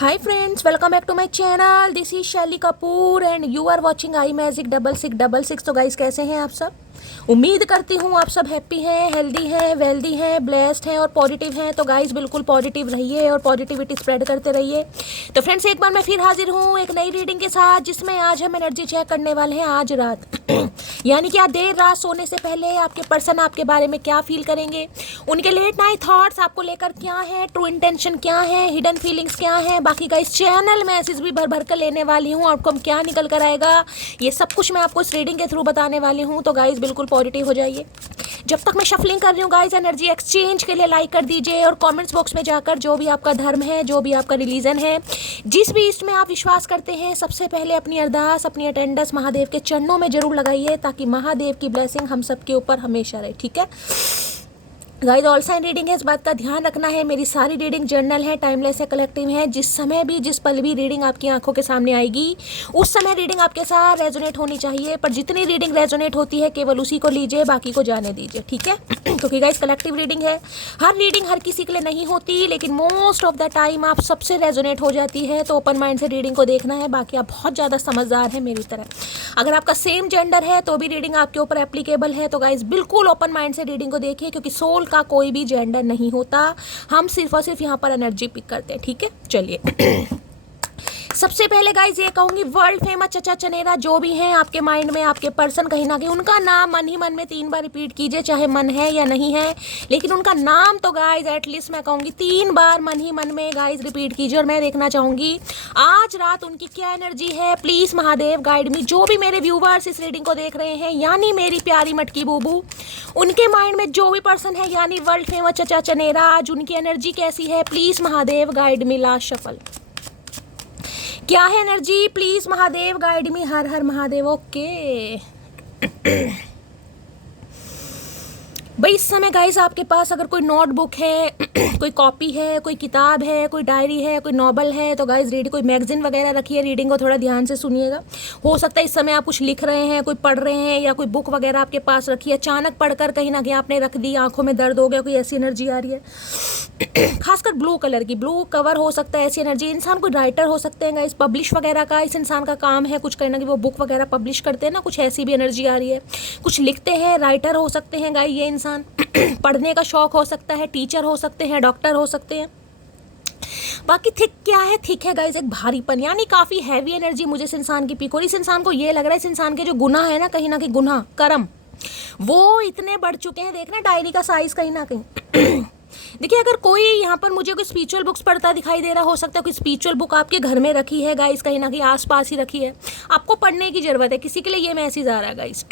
Hi friends, welcome back to my channel. This is Shelly Kapoor and you are watching I magic 6666। तो guys कैसे हैं आप सब? उम्मीद करती हूँ आप सब हैप्पी हैं, हेल्दी हैं, वेल्दी हैं, ब्लेस्ड हैं और पॉजिटिव हैं। तो गाइस बिल्कुल पॉजिटिव रहिए और पॉजिटिविटी स्प्रेड करते रहिए। तो फ्रेंड्स एक बार मैं फिर हाजिर हूँ एक नई रीडिंग के साथ, जिसमें आज हम एनर्जी चेक करने वाले हैं आज रात यानी कि आज देर रात सोने से पहले आपके पर्सन आपके बारे में क्या फील करेंगे, उनके लेट नाइट थॉट्स आपको लेकर क्या है, ट्रू इंटेंशन क्या है, हिडन फीलिंग्स क्या है। बाकी गाइस चैनल में मैसेज भी भर भर कर लेने वाली हूँ, आउटकम क्या निकल कर आएगा ये सब कुछ मैं आपको इस रीडिंग के थ्रू बताने वाली हूँ। तो गाइस बिल्कुल पॉजिटिव हो जाइए। जब तक मैं शफलिंग कर रही हूँ गाइस, एनर्जी एक्सचेंज के लिए लाइक कर दीजिए और कमेंट्स बॉक्स में जाकर जो भी आपका धर्म है, जो भी आपका रिलीजन है, जिस भी ईस्ट में आप विश्वास करते हैं, सबसे पहले अपनी अरदास, अपनी अटेंडेंस महादेव के चरणों में जरूर लगाइए, ताकि महादेव की ब्लेसिंग हम सबके ऊपर हमेशा रहे। ठीक है गाइस, ऑल साइन रीडिंग है, इस बात का ध्यान रखना है। मेरी सारी रीडिंग जर्नल है, टाइमलेस है, कलेक्टिव है। जिस समय भी, जिस पल भी रीडिंग आपकी आंखों के सामने आएगी, उस समय रीडिंग आपके साथ रेजोनेट होनी चाहिए। पर जितनी रीडिंग रेजोनेट होती है केवल उसी को लीजिए, बाकी को जाने दीजिए। ठीक है क्योंकि गाइस कलेक्टिव रीडिंग है, हर रीडिंग हर किसी के लिए नहीं होती, लेकिन मोस्ट ऑफ द टाइम आप सबसे रेजोनेट हो जाती है। तो ओपन माइंड से रीडिंग को देखना है। बाकी आप बहुत ज़्यादा समझदार हैं मेरी तरह। अगर आपका सेम जेंडर है तो भी रीडिंग आपके ऊपर एप्लीकेबल है। तो गाइस बिल्कुल ओपन माइंड से रीडिंग को देखिए, क्योंकि सोल का कोई भी जेंडर नहीं होता, हम सिर्फ और सिर्फ यहाँ पर एनर्जी पिक करते हैं। ठीक है चलिए सबसे पहले गाइज ये कहूंगी, वर्ल्ड फेमस चचा चनेरा जो भी हैं आपके माइंड में, आपके पर्सन कहीं ना कहीं, उनका नाम मन ही मन में 3 बार रिपीट कीजिए, चाहे मन है या नहीं है, लेकिन उनका नाम तो गाइज एटलीस्ट मैं कहूंगी 3 बार मन ही मन में गाइज रिपीट कीजिए। और मैं देखना चाहूंगी आज रात उनकी क्या एनर्जी है। प्लीज महादेव गाइड मी। जो भी मेरे व्यूवर्स इस रीडिंग को देख रहे हैं, यानी मेरी प्यारी मटकी बूबू, उनके माइंड में जो भी पर्सन है, यानी वर्ल्ड फेमस चचा चनेरा, आज उनकी एनर्जी कैसी है। Please Mahadev guide me. Last shuffle क्या है energy, please Mahadev guide me. हर हर महादेव। ओके भाई इस समय गाइस आपके पास अगर कोई नोटबुक है, कोई कॉपी है, कोई किताब है, कोई डायरी है, कोई नॉवल है, तो गाइस रीड, कोई मैगजीन वगैरह रखिए। रीडिंग को थोड़ा ध्यान से सुनिएगा। हो सकता है इस समय आप कुछ लिख रहे हैं, कोई पढ़ रहे हैं, या कोई बुक वगैरह आपके पास रखी है, अचानक पढ़कर कहीं ना कहीं आपने रख दी, आंखों में दर्द हो गया, कोई ऐसी एनर्जी आ रही है खासकर ब्लू कलर की, ब्लू कवर हो सकता है ऐसी एनर्जी। इंसान कोई राइटर हो सकते हैं गाइस, पब्लिश वगैरह का इस इंसान का काम है कुछ करना, कि वो बुक वगैरह पब्लिश करते हैं ना, कुछ ऐसी भी एनर्जी आ रही है। कुछ लिखते हैं, राइटर हो सकते हैं गाइस ये इंसान पढ़ने का शौक हो सकता है, टीचर हो सकते हैं, डॉक्टर हो सकते हैं। बाकी थिक क्या है, थिक है गाइस एक भारीपन, यानी काफी हैवी एनर्जी मुझे इस इंसान की पिक हो रही। इस इंसान को ये लग रहा है इस इंसान के जो गुनाह है ना कहीं गुनाह कर्म, वो इतने बढ़ चुके हैं। देखना डायरी का साइज कहीं ना कहीं देखिए, अगर कोई यहाँ पर मुझे कोई स्पिरिचुअल बुक्स पढ़ता दिखाई दे रहा, हो सकता है कोई स्पिरिचुअल बुक आपके घर में रखी है गाइस, कहीं ना कहीं आसपास ही रखी है, आपको पढ़ने की जरूरत है। किसी के लिए ये मैसेज आ रहा है गाइस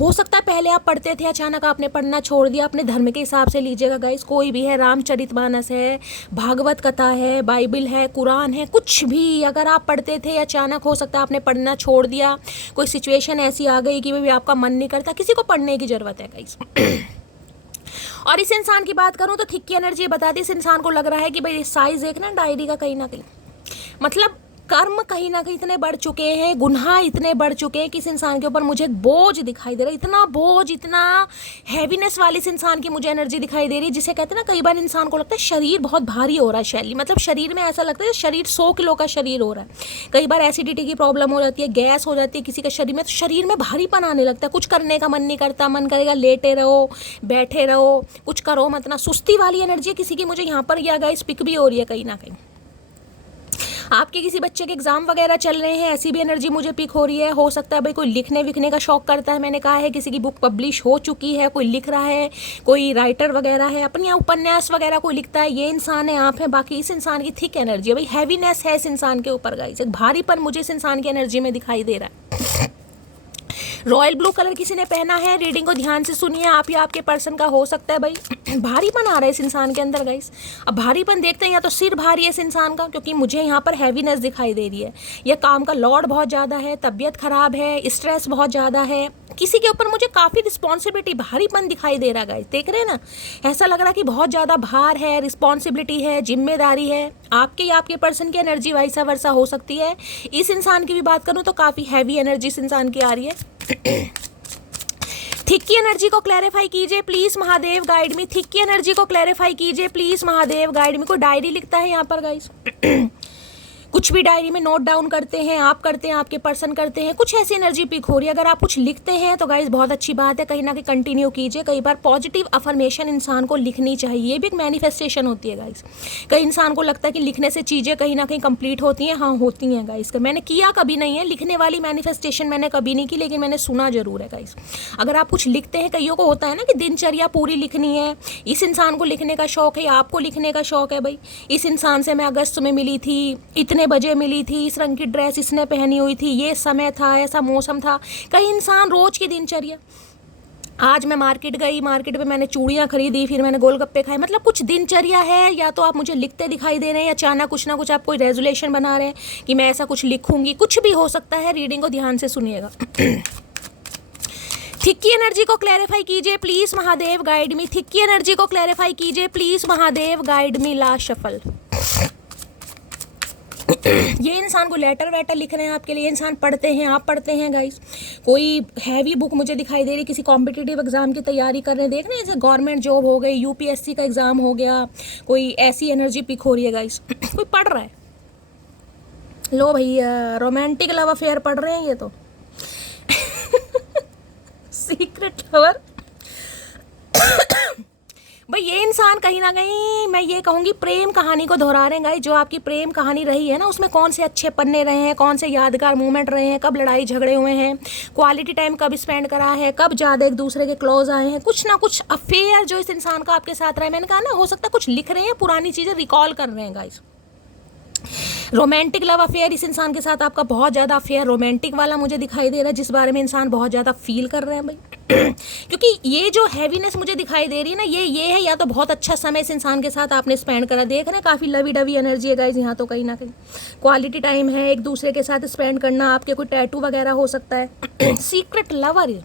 हो सकता है पहले आप पढ़ते थे, अचानक आपने पढ़ना छोड़ दिया, अपने धर्म के हिसाब से लीजिएगा गाइस। कोई भी है, रामचरितमानस है, भागवत कथा है, बाइबल है, कुरान है, कुछ भी अगर आप पढ़ते थे, अचानक हो सकता है आपने पढ़ना छोड़ दिया, कोई सिचुएशन ऐसी आ गई कि भाई आपका मन नहीं करता, किसी को पढ़ने की जरूरत है गाइस और इस इंसान की बात करूं तो थिक की एनर्जी बताती, इस इंसान को लग रहा है कि भाई साइज देखना डायरी का कहीं ना कहीं, मतलब कर्म कहीं ना कहीं इतने बढ़ चुके हैं, गुनाह इतने बढ़ चुके हैं कि इस इंसान के ऊपर मुझे एक बोझ दिखाई दे रहा है, इतना बोझ, इतना हैवीनेस वाली इस इंसान की मुझे एनर्जी दिखाई दे रही है, जिसे कहते हैं ना कई बार इंसान को लगता है शरीर बहुत भारी हो रहा है। शैली मतलब शरीर में ऐसा लगता है शरीर 100 किलो का शरीर हो रहा है। कई बार एसिडिटी की प्रॉब्लम हो जाती है, गैस हो जाती है किसी के शरीर में, तो शरीर में भारीपन आने लगता है, कुछ करने का मन नहीं करता, मन करेगा लेटे रहो, बैठे रहो, कुछ करो मत ना, सुस्ती वाली एनर्जी किसी की मुझे यहाँ पर या गाइस पिक भी हो रही है कहीं ना कहीं। आपके किसी बच्चे के एग्जाम वगैरह चल रहे हैं, ऐसी भी एनर्जी मुझे पिक हो रही है। हो सकता है भाई कोई लिखने विखने का शौक करता है, मैंने कहा है किसी की बुक पब्लिश हो चुकी है, कोई लिख रहा है, कोई राइटर वगैरह है, अपनी उपन्यास वगैरह कोई लिखता है, ये इंसान है, आप हैं। बाकी इस इंसान की थिक एनर्जी है भाई, हैवीनेस है इस इंसान के ऊपर गाइस, एक भारीपन मुझे इस इंसान की एनर्जी में दिखाई दे रहा है। रॉयल ब्लू कलर किसी ने पहना है, रीडिंग को ध्यान से सुनिए, आप या आपके पर्सन का हो सकता है भाई भारीपन आ रहा है इस इंसान के अंदर गाइस। अब भारीपन देखते हैं, या तो सिर भारी है इस इंसान का, क्योंकि मुझे यहाँ पर हैवीनेस दिखाई दे रही है, या काम का लोड बहुत ज़्यादा है, तबीयत खराब है, स्ट्रेस बहुत ज़्यादा है, किसी के ऊपर मुझे काफ़ी रिस्पॉन्सिबिलिटी, भारीपन दिखाई दे रहा गाइस। देख रहे हैं ना, ऐसा लग रहा है कि बहुत ज़्यादा भार है, रिस्पॉन्सिबिलिटी है, जिम्मेदारी है। आपके या आपके पर्सन की एनर्जी वैसा वर्सा हो सकती है। इस इंसान की भी बात करूँ तो काफ़ी हैवी एनर्जी इस इंसान की आ रही है। थिक की एनर्जी को क्लैरिफाई कीजिए please Mahadev guide me. Thick की एनर्जी को क्लैरिफाई कीजिए प्लीज महादेव गाइड मी। कोई डायरी लिखता है यहाँ पर गाइस कुछ भी डायरी में नोट डाउन करते हैं, आप करते हैं, आपके पर्सन करते हैं, कुछ ऐसी एनर्जी पिक हो रही है। अगर आप कुछ लिखते हैं तो गाइस बहुत अच्छी बात है, कहीं ना कहीं कंटिन्यू कीजिए। कई बार पॉजिटिव अफर्मेशन इंसान को लिखनी चाहिए, ये भी एक मैनिफेस्टेशन होती है गाइस। कई इंसान को लगता है कि लिखने से चीज़ें कहीं ना कहीं कंप्लीट होती हैं, हाँ होती हैं गाइस। मैंने किया कभी नहीं है, लिखने वाली मैनिफेस्टेशन मैंने कभी नहीं की, लेकिन मैंने सुना जरूर है गाइस। अगर आप कुछ लिखते हैं, कईयों को होता है ना कि दिनचर्या पूरी लिखनी है, इस इंसान को लिखने का शौक है, आपको लिखने का शौक है भाई, इस इंसान से मैं अगस्त में मिली थी, इतने बजे मिली थी, इस रंग की ड्रेस इसने पहनी हुई थी, ये समय था, ऐसा मौसम था। कई इंसान रोज की दिनचर्या, आज मैं मार्केट गई, मार्केट में मैंने चूड़ियाँ खरीदी, फिर मैंने गोलगप्पे खाए, मतलब कुछ दिनचर्या है। या तो आप मुझे लिखते दिखाई दे रहे हैं, या अचानक कुछ ना कुछ आप कोई रेजोल्यूशन बना रहे हैं कि मैं ऐसा कुछ लिखूंगी, कुछ भी हो सकता है। रीडिंग को ध्यान से सुनिएगा। थिक की एनर्जी को क्लैरिफाई कीजिए please Mahadev, guide me. Thick की एनर्जी को क्लैरिफाई कीजिए please Mahadev, guide me. Last shuffle. ये इंसान को लेटर वेटर लिख रहे हैं आपके लिए, इंसान पढ़ते हैं, आप पढ़ते हैं गाइस। कोई हैवी बुक मुझे दिखाई दे रही, किसी कॉम्पिटिटिव एग्जाम की तैयारी कर रहे हैं, देख रहे हैं, जैसे गवर्नमेंट जॉब हो गई, यूपीएससी का एग्जाम हो गया, कोई ऐसी एनर्जी पिक हो रही है गाइस। कोई पढ़ रहा है, लो भैया रोमांटिक लव अफेयर पढ़ रहे हैं ये तो। Secret lover. भाई ये इंसान कहीं ना कहीं, मैं ये कहूँगी, प्रेम कहानी को दोहरा रहे हैं गाइस। जो आपकी प्रेम कहानी रही है ना, उसमें कौन से अच्छे पन्ने रहे हैं, कौन से यादगार मोमेंट रहे हैं, कब लड़ाई झगड़े हुए हैं, क्वालिटी टाइम कब स्पेंड करा है, कब ज़्यादा एक दूसरे के क्लोज आए हैं, कुछ ना कुछ अफेयर जो इस इंसान का आपके साथ रहा है। मैंने कहा ना, हो सकता है कुछ लिख रहे हैं, पुरानी चीज़ें रिकॉल कर रहे हैं गाइस। रोमांटिक लव अफेयर इस इंसान के साथ आपका बहुत ज़्यादा अफेयर रोमांटिक वाला मुझे दिखाई दे रहा है, जिस बारे में इंसान बहुत ज़्यादा फील कर रहे हैं भाई। क्योंकि ये जो हैवीनेस मुझे दिखाई दे रही है ना, ये है या तो बहुत अच्छा समय इस इंसान के साथ आपने स्पेंड करा, देख रहे हैं काफ़ी लवी डवी एनर्जी है गाइस यहाँ तो। कहीं ना कहीं क्वालिटी टाइम है, एक दूसरे के साथ स्पेंड करना, आपके कोई टैटू वगैरह हो सकता है। सीक्रेट लवर,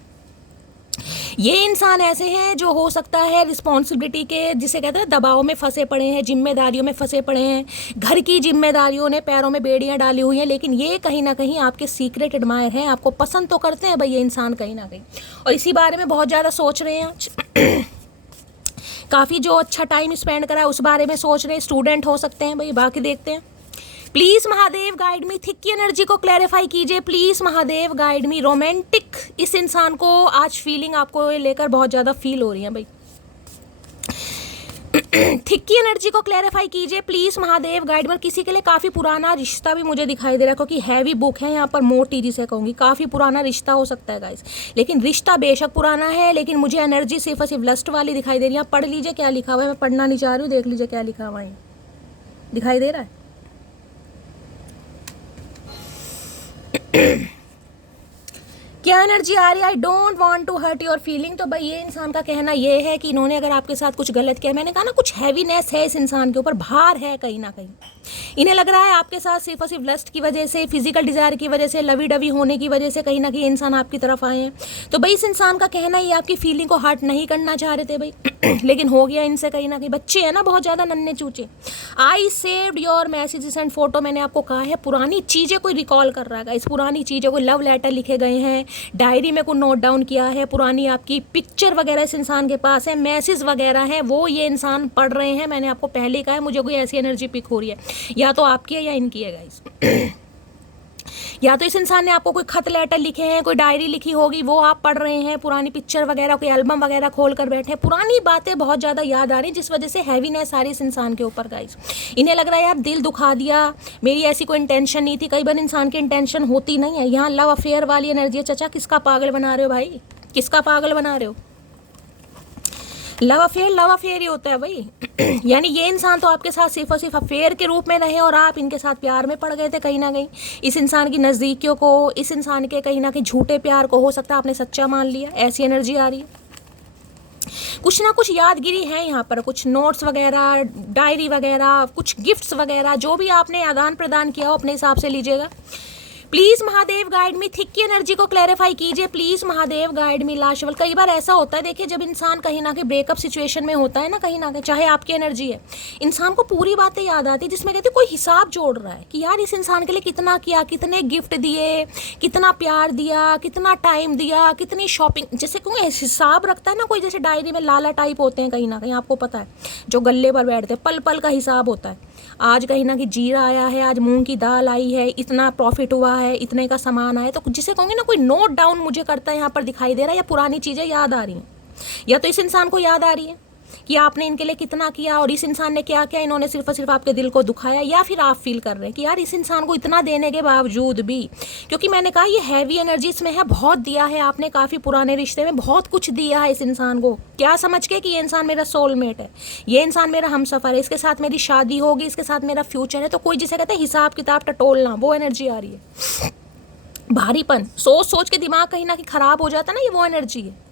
ये इंसान ऐसे हैं जो हो सकता है रिस्पॉन्सिबिलिटी के, जिसे कहते हैं दबाव में फंसे पड़े हैं, जिम्मेदारियों में फंसे पड़े हैं, घर की जिम्मेदारियों ने पैरों में बेड़ियां डाली हुई हैं, लेकिन ये कहीं ना कहीं आपके सीक्रेट एडमायर हैं, आपको पसंद तो करते हैं भाई ये इंसान कहीं ना कहीं, और इसी बारे में बहुत ज़्यादा सोच रहे हैं। काफ़ी जो अच्छा टाइम स्पेंड करा है उस बारे में सोच रहे हैं। स्टूडेंट हो सकते हैं भाई, बाकी देखते हैं। Please Mahadev guide me, thick की एनर्जी को क्लैरिफाई कीजिए please Mahadev, guide me. Romantic इस इंसान को आज फीलिंग आपको लेकर बहुत ज़्यादा फील हो रही है भाई। थिक की एनर्जी को क्लैरिफाई कीजिए प्लीज महादेव, गाइड मी। किसी के लिए काफ़ी पुराना रिश्ता भी मुझे दिखाई दे रहा है, क्योंकि हैवी बुक है यहाँ पर, मोटी जिसे कहूँगी, काफ़ी पुराना रिश्ता हो सकता है गाइस। लेकिन रिश्ता बेशक पुराना है, लेकिन मुझे एनर्जी सिर्फ और सिर्फ लस्ट वाली दिखाई दे रही है। पढ़ लीजिए क्या लिखा हुआ है, मैं पढ़ना नहीं चाह रही हूँ, देख लीजिए क्या लिखा हुआ है, दिखाई दे रहा है। क्या एनर्जी आ रही है, I don't want to hurt your feeling. तो भाई ये इंसान का कहना ये है कि इन्होंने अगर आपके साथ कुछ गलत किया, मैंने कहा ना कुछ हैवीनेस है इस इंसान के ऊपर, भार है कहीं ना कहीं। इन्हें लग रहा है आपके साथ सिर्फ और सिर्फ लस्ट की वजह से, फिजिकल डिजायर की वजह से, लवी डवी होने की वजह से कहीं ना कहीं इंसान आपकी तरफ आए हैं। तो भाई इस इंसान का कहना ये आपकी फीलिंग को हर्ट नहीं करना चाह रहे थे भाई, लेकिन हो गया इनसे कहीं ना कहीं। बच्चे हैं ना बहुत ज़्यादा नन्हे चूचे। I saved your messages and photo, मैंने आपको कहा है पुरानी चीज़ें कोई रिकॉल कर रहा है, इस पुरानी चीज़ें, कोई लव लेटर लिखे गए हैं, डायरी में कोई नोट डाउन किया है, पुरानी आपकी पिक्चर वगैरह इस इंसान के पास है, मैसेज वगैरह हैं, वो ये इंसान पढ़ रहे हैं। मैंने आपको पहले कहा है मुझे कोई ऐसी एनर्जी पिक हो रही है, या तो आपकी है या इनकी है गाइस। या तो इस इंसान ने आपको कोई खत लेटर लिखे हैं, कोई डायरी लिखी होगी, वो आप पढ़ रहे हैं, पुरानी पिक्चर वगैरह, कोई एल्बम वगैरह खोल कर बैठे हैं, पुरानी बातें बहुत ज़्यादा याद आ रही, जिस वजह से हैवीनेस आ रही इस इंसान के ऊपर गाइस। इन्हें लग रहा है यार दिल दुखा दिया, मेरी ऐसी कोई इंटेंशन नहीं थी। कई बार इंसान की इंटेंशन होती नहीं है। यहाँ लव अफेयर वाली एनर्जी है। चाचा किसका पागल बना रहे हो भाई, किसका पागल बना रहे हो? लव अफेयर ही होता है भाई। यानी ये इंसान तो आपके साथ सिर्फ और सिर्फ अफेयर के रूप में रहे, और आप इनके साथ प्यार में पड़ गए थे कहीं ना कहीं। इस इंसान की नज़दीकियों को, इस इंसान के कहीं ना कहीं झूठे प्यार को हो सकता है आपने सच्चा मान लिया, ऐसी एनर्जी आ रही है। कुछ ना कुछ यादगिरी है यहाँ पर, कुछ नोट्स वगैरह, डायरी वगैरह, कुछ गिफ्ट्स वगैरह, जो भी आपने आदान प्रदान किया हो अपने हिसाब से लीजिएगा। Please Mahadev guide me, thick की एनर्जी को क्लैरिफाई कीजिए प्लीज महादेव, गाइड मी। लाशवल, कई बार ऐसा होता है, देखिए जब इंसान कहीं ना कहीं ब्रेकअप सिचुएशन में होता है ना, कहीं ना कहीं चाहे आपकी एनर्जी है, इंसान को पूरी बातें याद आती है, जिसमें कहते कोई हिसाब जोड़ रहा है कि यार इस इंसान के लिए कितना किया, कितने गिफ्ट दिए, कितना प्यार दिया, कितना टाइम दिया, कितनी शॉपिंग, जैसे कोई हिसाब रखता है ना कोई, जैसे डायरी में लाला टाइप होते हैं कहीं ना कहीं, आपको पता है, जो गले पर बैठते हैं, पल पल का हिसाब होता है। आज कहीं ना कि जीरा आया है, आज मूंग की दाल आई है, इतना प्रॉफिट हुआ है, इतने का सामान आया, तो जिसे कहूँगी ना कोई नोट डाउन मुझे करता है यहाँ पर दिखाई दे रहा है, या पुरानी चीज़ें याद आ रही हैं, या तो इस इंसान को याद आ रही है कि आपने इनके लिए कितना किया और इस इंसान ने क्या किया, इन्होंने सिर्फ और सिर्फ आपके दिल को दुखाया, या फिर आप फील कर रहे हैं कि यार इस इंसान को इतना देने के बावजूद भी, क्योंकि मैंने कहा ये हैवी एनर्जी इसमें है, बहुत दिया है आपने, काफ़ी पुराने रिश्ते में बहुत कुछ दिया है इस इंसान को, क्या समझ के कि ये इंसान मेरा सोलमेट है, ये इंसान मेरा हमसफ़र है, इसके साथ मेरी शादी होगी, इसके साथ मेरा फ्यूचर है, तो कोई जिसे कहते हैं हिसाब किताब टटोलना, वो एनर्जी आ रही है। भारीपन, सोच सोच के दिमाग कहीं ना कहीं ख़राब हो जाता है ना, ये वो एनर्जी है।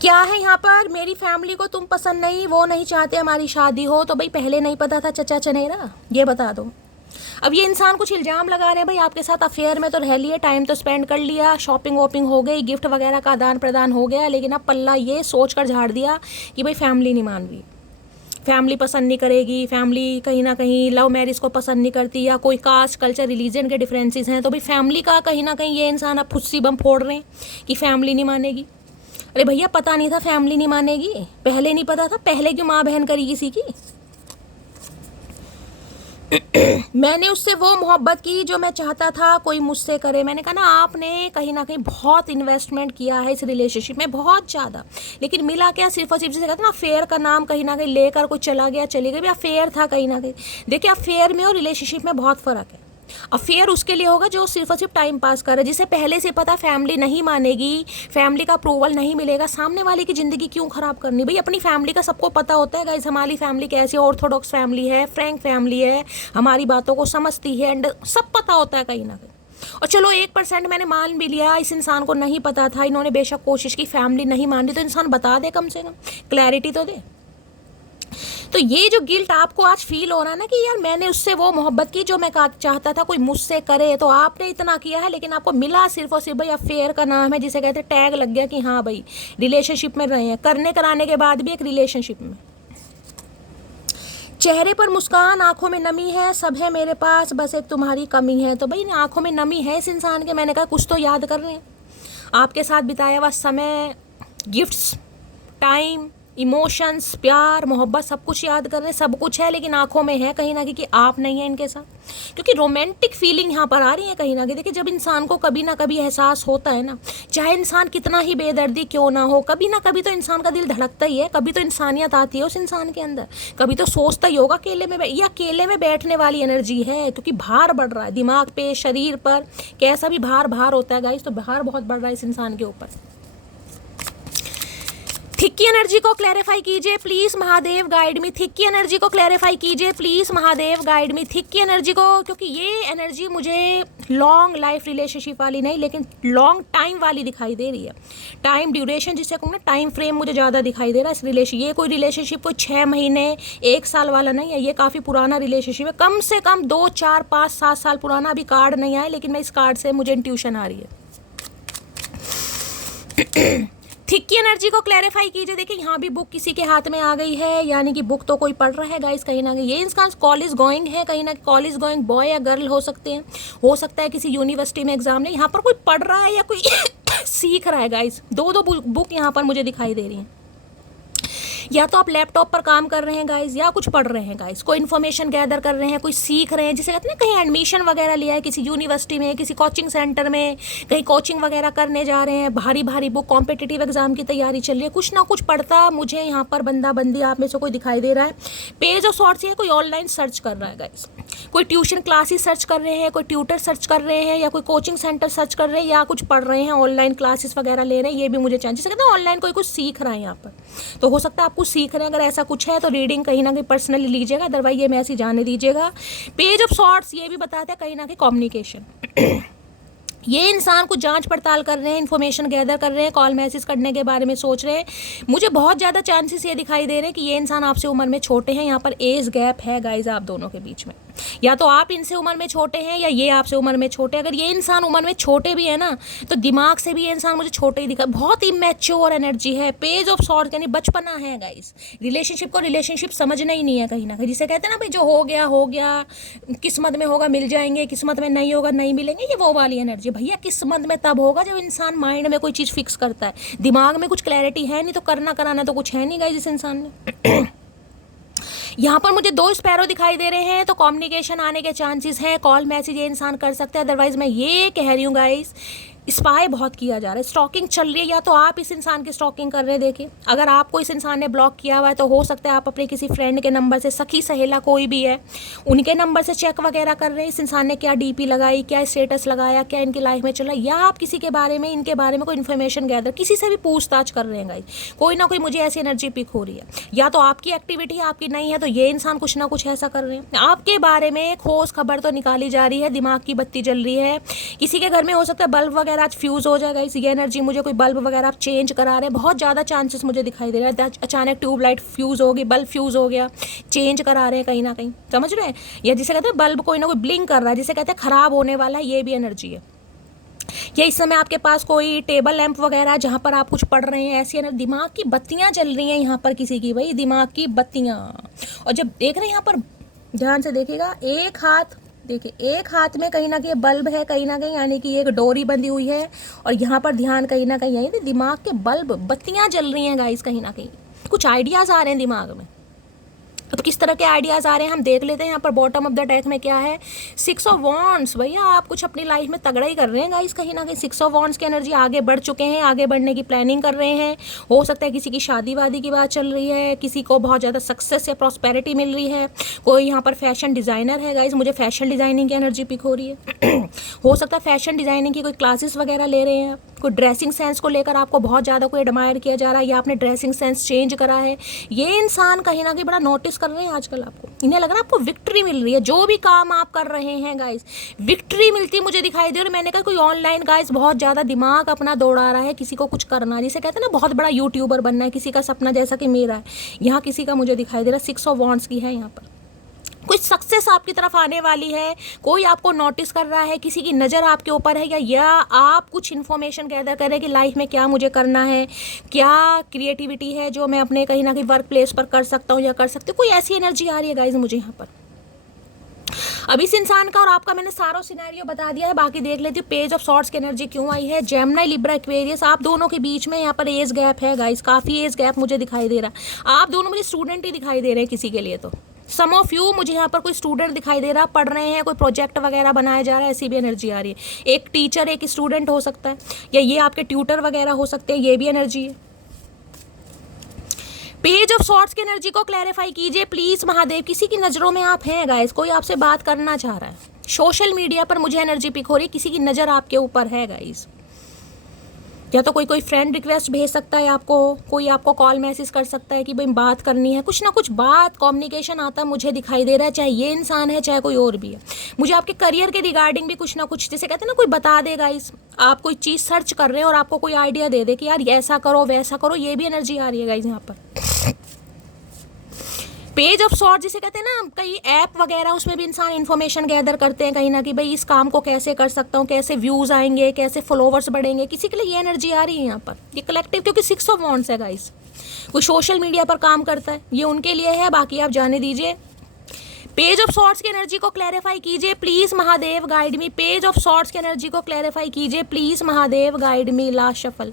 क्या है यहाँ पर, मेरी फैमिली को तुम पसंद नहीं, वो नहीं चाहते हमारी शादी हो, तो भाई पहले नहीं पता था चचा चनेरा, ये बता दो। अब ये इंसान कुछ इल्ज़ाम लगा रहे हैं, भाई आपके साथ अफेयर में तो रह लिए, टाइम तो स्पेंड कर लिया, शॉपिंग वॉपिंग हो गई, गिफ्ट वगैरह का आदान प्रदान हो गया, लेकिन अब पल्ला ये सोच कर झाड़ दिया कि भाई फैमिली नहीं मान रही, फैमिली पसंद नहीं करेगी, फैमिली कहीं ना कहीं लव मैरिज को पसंद नहीं करती, या कोई कास्ट कल्चर रिलीजन के डिफरेंसेस हैं, तो भाई फैमिली का कहीं ना कहीं ये इंसान अब फुस्सी बम फोड़ रहे हैं कि फैमिली नहीं मानेगी। अरे भैया पता नहीं था फैमिली नहीं मानेगी, पहले नहीं पता था, पहले क्यों माँ बहन करी किसी की। मैंने उससे वो मोहब्बत की जो मैं चाहता था कोई मुझसे करे। मैंने कहा ना आपने कहीं ना कहीं बहुत इन्वेस्टमेंट किया है इस रिलेशनशिप में, बहुत ज़्यादा, लेकिन मिला क्या, सिर्फ और सिर्फ जैसे कहते हैं ना अफेयर का नाम कहीं ना कहीं लेकर कोई चला गया, चली गई, अफेयर था कहीं ना कहीं। देखिए अफेयर में और रिलेशनशिप में बहुत फ़र्क है। अफेयर उसके लिए होगा जो सिर्फ और सिर्फ टाइम पास करे, जिसे पहले से पता फैमिली नहीं मानेगी, फैमिली का अप्रूवल नहीं मिलेगा, सामने वाले की ज़िंदगी क्यों ख़राब करनी। भाई अपनी फैमिली का सबको पता होता है गाइस, हमारी फैमिली कैसी है, ऑर्थोडॉक्स फैमिली है, फ्रैंक फैमिली है, हमारी बातों को समझती है, एंड सब पता होता है कहीं ना कहीं। और चलो 1% मैंने मान भी लिया, इस इंसान को नहीं पता था, इन्होंने बेशक कोशिश की, फैमिली नहीं मान रही, तो इंसान बता दे, कम से कम क्लैरिटी तो दे। तो ये जो गिल्ट आपको आज फील हो रहा है ना कि यार मैंने उससे वो मोहब्बत की जो मैं चाहता था कोई मुझसे करे, तो आपने इतना किया है, लेकिन आपको मिला सिर्फ और सिर्फ भाई अफेयर का नाम है, जिसे कहते हैं टैग लग गया कि हाँ भाई रिलेशनशिप में रहे हैं, करने कराने के बाद भी एक रिलेशनशिप में। चेहरे पर मुस्कान, आंखों में नमी है, सब है मेरे पास, बस एक तुम्हारी कमी है। तो भाई आंखों में नमी है इस इंसान के, मैंने कहा कुछ तो याद कर रहे हैं, आपके साथ बिताया हुआ समय, गिफ्ट्स, टाइम, इमोशंस, प्यार, मोहब्बत, सब कुछ याद कर रहे हैं, सब कुछ है, लेकिन आंखों में है कहीं ना कहीं कि आप नहीं है इनके साथ, क्योंकि रोमांटिक फीलिंग यहाँ पर आ रही है कहीं ना कहीं। देखिए जब इंसान को कभी ना कभी एहसास होता है ना, चाहे इंसान कितना ही बेदर्दी क्यों ना हो, कभी ना कभी तो इंसान का दिल धड़कता ही है, कभी तो इंसानियत आती है उस इंसान के अंदर, कभी तो सोचता ही होगा अकेले में, या अकेले में बैठने वाली एनर्जी है, क्योंकि भार बढ़ रहा है दिमाग पे, शरीर पर, कैसा भी भार होता है गाइस, तो भार बहुत बढ़ रहा है इस इंसान के ऊपर। थिक की एनर्जी को क्लैरिफाई कीजिए please Mahadev, guide me. Thick की एनर्जी को क्लैरिफाई कीजिए please Mahadev, guide me. Thick की एनर्जी को, क्योंकि ये एनर्जी मुझे लॉन्ग लाइफ रिलेशनशिप वाली नहीं, लेकिन लॉन्ग टाइम वाली दिखाई दे रही है। टाइम ड्यूरेशन जिसे कहूँ ना, टाइम फ्रेम मुझे ज़्यादा दिखाई दे रहा है इस रिलेशन। ये कोई रिलेशनशिप कोई 6 महीने 1 साल वाला नहीं है, ये काफ़ी पुराना रिलेशनशिप है, कम से कम 2 4 5 7 साल पुराना। अभी कार्ड नहीं आया, लेकिन मैं इस कार्ड से मुझे इंट्यूशन आ रही है। थिक की एनर्जी को क्लैरिफाई कीजिए। देखिए यहाँ भी बुक किसी के हाथ में आ गई है, यानी कि बुक तो कोई पढ़ रहा है गाइस कहीं ना कहीं। ये इंसान कॉलेज गोइंग है, कहीं ना कॉलेज गोइंग बॉय या गर्ल हो सकते हैं, हो सकता है किसी यूनिवर्सिटी में एग्जाम नहीं, यहाँ पर कोई पढ़ रहा है या कोई सीख रहा है गाइस। दो बुक यहाँ पर मुझे दिखाई दे रही हैं। या तो आप लैपटॉप पर काम कर रहे हैं गाइस, या कुछ पढ़ रहे हैं गाइस, कोई इन्फॉर्मेशन गैदर कर रहे हैं, कोई सीख रहे हैं, जिसे कहते हैं ना कहीं एडमिशन वगैरह लिया है किसी यूनिवर्सिटी में, किसी कोचिंग सेंटर में, कहीं कोचिंग वगैरह करने जा रहे हैं, भारी भारी बुक, कॉम्पिटिटिव एग्जाम की तैयारी चल रही है, कुछ ना कुछ पढ़ता मुझे यहाँ पर बंदा बंदी आप में से कोई दिखाई दे रहा है। पेज ऑफ सॉर्ट्स ये कोई ऑनलाइन सर्च कर रहा है गाइस, कोई ट्यूशन क्लासेस सर्च कर रहे हैं, कोई ट्यूटर सर्च कर रहे हैं, या कोई कोचिंग सेंटर सर्च कर रहे हैं, या कुछ पढ़ रहे हैं, ऑनलाइन क्लासेस वगैरह ले रहे हैं। ये भी मुझे चाहिए, जिसे कहते हैं ऑनलाइन कोई कुछ सीख रहा है यहाँ पर, तो हो सकता है आप कुछ सीख रहे हैं। अगर ऐसा कुछ है तो रीडिंग कहीं ना कहीं पर्सनली लीजिएगा, अदरवाइज ये मैं ऐसी जाने दीजिएगा। पेज ऑफ सॉर्ट्स ये भी बताते हैं कहीं ना कहीं कम्युनिकेशन। ये इंसान को जांच पड़ताल कर रहे हैं, इन्फॉर्मेशन गैदर कर रहे हैं, कॉल मैसेज करने के बारे में सोच रहे हैं। मुझे बहुत ज़्यादा चांसेस ये दिखाई दे रहे हैं कि ये इंसान आपसे उम्र में छोटे हैं। यहाँ पर एज गैप है गाइज आप दोनों के बीच में, या तो आप इनसे उम्र में छोटे हैं या ये आपसे उम्र में छोटे। अगर ये इंसान उम्र में छोटे भी है ना, तो दिमाग से भी ये इंसान मुझे छोटे ही दिखा, बहुत इमैच्योर एनर्जी है। पेज ऑफ सॉर्ड्स यानी बचपना है गाइस। रिलेशनशिप को रिलेशनशिप समझना ही नहीं है कहीं ना कहीं, जिसे कहते हैं ना भाई जो हो गया, किस्मत में होगा मिल जाएंगे, किस्मत में नहीं होगा नहीं मिलेंगे, ये वो वाली एनर्जी। भैया किस्मत में तब होगा जब इंसान माइंड में कोई चीज़ फिक्स करता है, दिमाग में कुछ क्लैरिटी है नहीं, तो करना कराना तो कुछ है नहीं गाइस इस इंसान ने। यहाँ पर मुझे 2 स्पैरो दिखाई दे रहे हैं, तो कम्युनिकेशन आने के चांसेस हैं, कॉल मैसेज ये इंसान कर सकता है। अदरवाइज मैं ये कह रही हूँ गाइस, स्पाई बहुत किया जा रहा है, स्टॉकिंग चल रही है, या तो आप इस इंसान की स्टॉकिंग कर रहे हैं। देखिए, अगर आपको इस इंसान ने ब्लॉक किया हुआ है तो हो सकता है आप अपने किसी फ्रेंड के नंबर से, सखी सहेला कोई भी है, उनके नंबर से चेक वगैरह कर रहे हैं इस इंसान ने क्या डीपी लगाई, क्या स्टेटस लगाया, क्या इनकी लाइफ में चला, या आप किसी के बारे में, इनके बारे में कोई इन्फॉर्मेशन गैदर, किसी से भी पूछताछ कर रहे हैं गाइस। कोई ना कोई मुझे ऐसी एनर्जी पिक हो रही है, या तो आपकी एक्टिविटी आपकी नहीं है, तो ये इंसान कुछ ना कुछ ऐसा कर रहे हैं। आपके बारे में ठोस खबर तो निकाली जा रही है, दिमाग की बत्ती जल रही है, किसी के घर में हो सकता है बल्ब वगैरह आज फ्यूज़ हो जाएगा। इस ये एनर्जी मुझे कोई बल्ब वगैरह आप चेंज करा रहे हैं, बहुत ज़्यादा चांसेस मुझे दिखाई दे रहा है। अचानक ट्यूबलाइट फ्यूज़ होगी, बल्ब फ्यूज़ हो गया, चेंज करा रहे हैं कहीं ना कहीं, समझ रहे हैं। या जिसे कहते हैं बल्ब कोई ना कोई ब्लिंक कर रहा है, जिसे कहते हैं ख़राब होने वाला है, ये भी एनर्जी है। या इस समय आपके पास कोई टेबल लैंप वगैरह जहाँ पर आप कुछ पढ़ रहे हैं, ऐसी एनर्जी, दिमाग की बत्तियाँ जल रही हैं यहाँ पर किसी की, भाई दिमाग की बत्तियाँ। और जब देख रहे हैं यहाँ पर ध्यान से देखिएगा, एक हाथ देखिए, एक हाथ में कहीं ना कहीं बल्ब है, कहीं ना कहीं यानी कि एक डोरी बंधी हुई है, और यहाँ पर ध्यान कहीं ना कहीं, यानी दिमाग के बल्ब बत्तियाँ जल रही हैं गाइस, कहीं ना कहीं कुछ आइडियाज़ आ रहे हैं दिमाग में। तो किस तरह के आइडियाज़ आ रहे हैं हम देख लेते हैं। यहाँ पर बॉटम ऑफ द डेक में क्या है, 6 ऑफ वॉन्ड्स। भैया आप कुछ अपनी लाइफ में तगड़ा ही कर रहे हैं गाइस, कहीं ना कहीं 6 ऑफ वॉन्ड्स की एनर्जी, आगे बढ़ चुके हैं, आगे बढ़ने की प्लानिंग कर रहे हैं। हो सकता है किसी की शादी वादी की बात चल रही है, किसी को बहुत ज़्यादा सक्सेस या प्रॉस्पेरिटी मिल रही है, कोई यहाँ पर फैशन डिज़ाइनर है गाइस, मुझे फैशन डिज़ाइनिंग की एनर्जी पिक हो रही है। हो सकता है फैशन डिज़ाइनिंग की कोई क्लासेस वगैरह ले रहे हैं, कोई ड्रेसिंग सेंस को लेकर आपको बहुत ज़्यादा कोई एडमायर किया जा रहा है, या आपने ड्रेसिंग सेंस चेंज करा है। ये इंसान कहीं ना कहीं बड़ा नोटिस कर रहे हैं आजकल आपको, इन्हें लग रहा है आपको विक्ट्री मिल रही है, जो भी काम आप कर रहे हैं गाइस, विक्ट्री मिलती मुझे दिखाई दे। और मैंने कहा कोई ऑनलाइन गाइस बहुत ज़्यादा दिमाग अपना दौड़ा रहा है, किसी को कुछ करना, जिसे कहते हैं ना बहुत बड़ा यूट्यूबर बनना है, किसी का सपना जैसा कि मेरा है, यहाँ किसी का मुझे दिखाई दे रहा है 6 ऑफ वॉन्ड्स की है। यहाँ पर कुछ सक्सेस आपकी तरफ आने वाली है, कोई आपको नोटिस कर रहा है, किसी की नज़र आपके ऊपर है, या आप कुछ इन्फॉर्मेशन गैदर कर रहे हैं कि लाइफ में क्या मुझे करना है, क्या क्रिएटिविटी है जो मैं अपने कहीं ना कहीं वर्क प्लेस पर कर सकता हूँ या कर सकती हूँ। कोई ऐसी एनर्जी आ रही है गाइज मुझे यहाँ पर। अब इस इंसान का और आपका मैंने सारा सिनेरियो बता दिया है, बाकी देख लेती हूँ पेज ऑफ सॉर्ट्स की एनर्जी क्यों आई है। जेमिनी, लिब्रा, एक्वेरियस, आप दोनों के बीच में यहाँ पर एज गैप है गाइस, काफ़ी एज गैप मुझे दिखाई दे रहा है। आप दोनों मुझे स्टूडेंट ही दिखाई दे रहे हैं किसी के लिए, तो सम ऑफ यू मुझे यहाँ पर कोई स्टूडेंट दिखाई दे रहा, पढ़ रहे हैं, कोई प्रोजेक्ट वगैरह बनाया जा रहा है, ऐसी भी एनर्जी आ रही है। एक टीचर एक स्टूडेंट हो सकता है, या ये आपके ट्यूटर वगैरह हो सकते हैं, ये भी एनर्जी है। पेज ऑफ सॉर्ट्स की एनर्जी को क्लैरिफाई कीजिए प्लीज महादेव। किसी की नज़रों में आप हैं गाइस, कोई आपसे बात करना चाह रहा है, सोशल मीडिया पर मुझे एनर्जी पिक हो रही है, किसी की नज़र आपके ऊपर है गाइस। या तो कोई फ्रेंड रिक्वेस्ट भेज सकता है आपको, कोई आपको कॉल मैसेज कर सकता है कि भाई बात करनी है, कुछ ना कुछ बात कम्युनिकेशन आता मुझे दिखाई दे रहा है, चाहे ये इंसान है चाहे कोई और भी है। मुझे आपके करियर के रिगार्डिंग भी कुछ ना कुछ, जैसे कहते हैं ना कोई बता दे गाइस, आप कोई चीज़ सर्च कर रहे हैं और आपको कोई आइडिया दे दे कि यार ऐसा करो वैसा करो, ये भी एनर्जी आ रही है गाइस यहाँ पर। पेज ऑफ सॉर्ट जिसे कहते हैं ना, कई ऐप वगैरह उसमें भी इंसान इन्फॉर्मेशन गैदर करते हैं कहीं ना कि भाई इस काम को कैसे कर सकता हूँ, कैसे व्यूज़ आएंगे, कैसे फॉलोवर्स बढ़ेंगे, किसी के लिए ये एनर्जी आ रही है यहाँ पर। ये कलेक्टिव, क्योंकि 6 ऑफ वॉन्ड्स है गाइस, कोई सोशल मीडिया पर काम करता है, ये उनके लिए है, बाकी आप जाने दीजिए। पेज ऑफ सॉर्ट्स की एनर्जी को क्लैरिफाई कीजिए please Mahadev guide me. Page of swords की एनर्जी को क्लैरिफाई कीजिए please Mahadev guide me. Last shuffle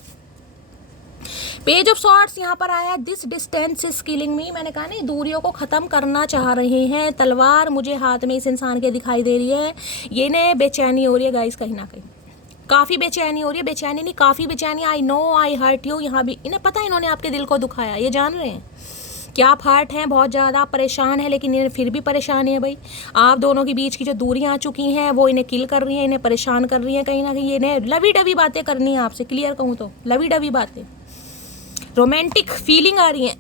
page of swords यहाँ पर आया, this distance is killing me. मैंने कहा नहीं, दूरियों को ख़त्म करना चाह रहे हैं, तलवार मुझे हाथ में इस इंसान के दिखाई दे रही है। ये ने बेचैनी हो रही है गाइस, कहीं ना कहीं काफ़ी बेचैनी हो रही है, बेचैनी नहीं काफ़ी बेचैनी। I know I hurt you, यहाँ भी इन्हें पता है इन्होंने आपके दिल को दुखाया, ये जान रहे हैं कि आप हर्ट हैं, बहुत ज़्यादा आप परेशान हैं, लेकिन इन्हें फिर भी परेशानी है भाई। आप दोनों के बीच की जो दूरियाँ आ चुकी हैं वो इन्हें किल कर रही हैं, इन्हें परेशान कर रही हैं, कहीं ना कहीं इन्हें लवी डवी बातें करनी है आपसे, क्लियर कहूँ तो लवी डवी बातें, रोमांटिक फीलिंग आ रही है।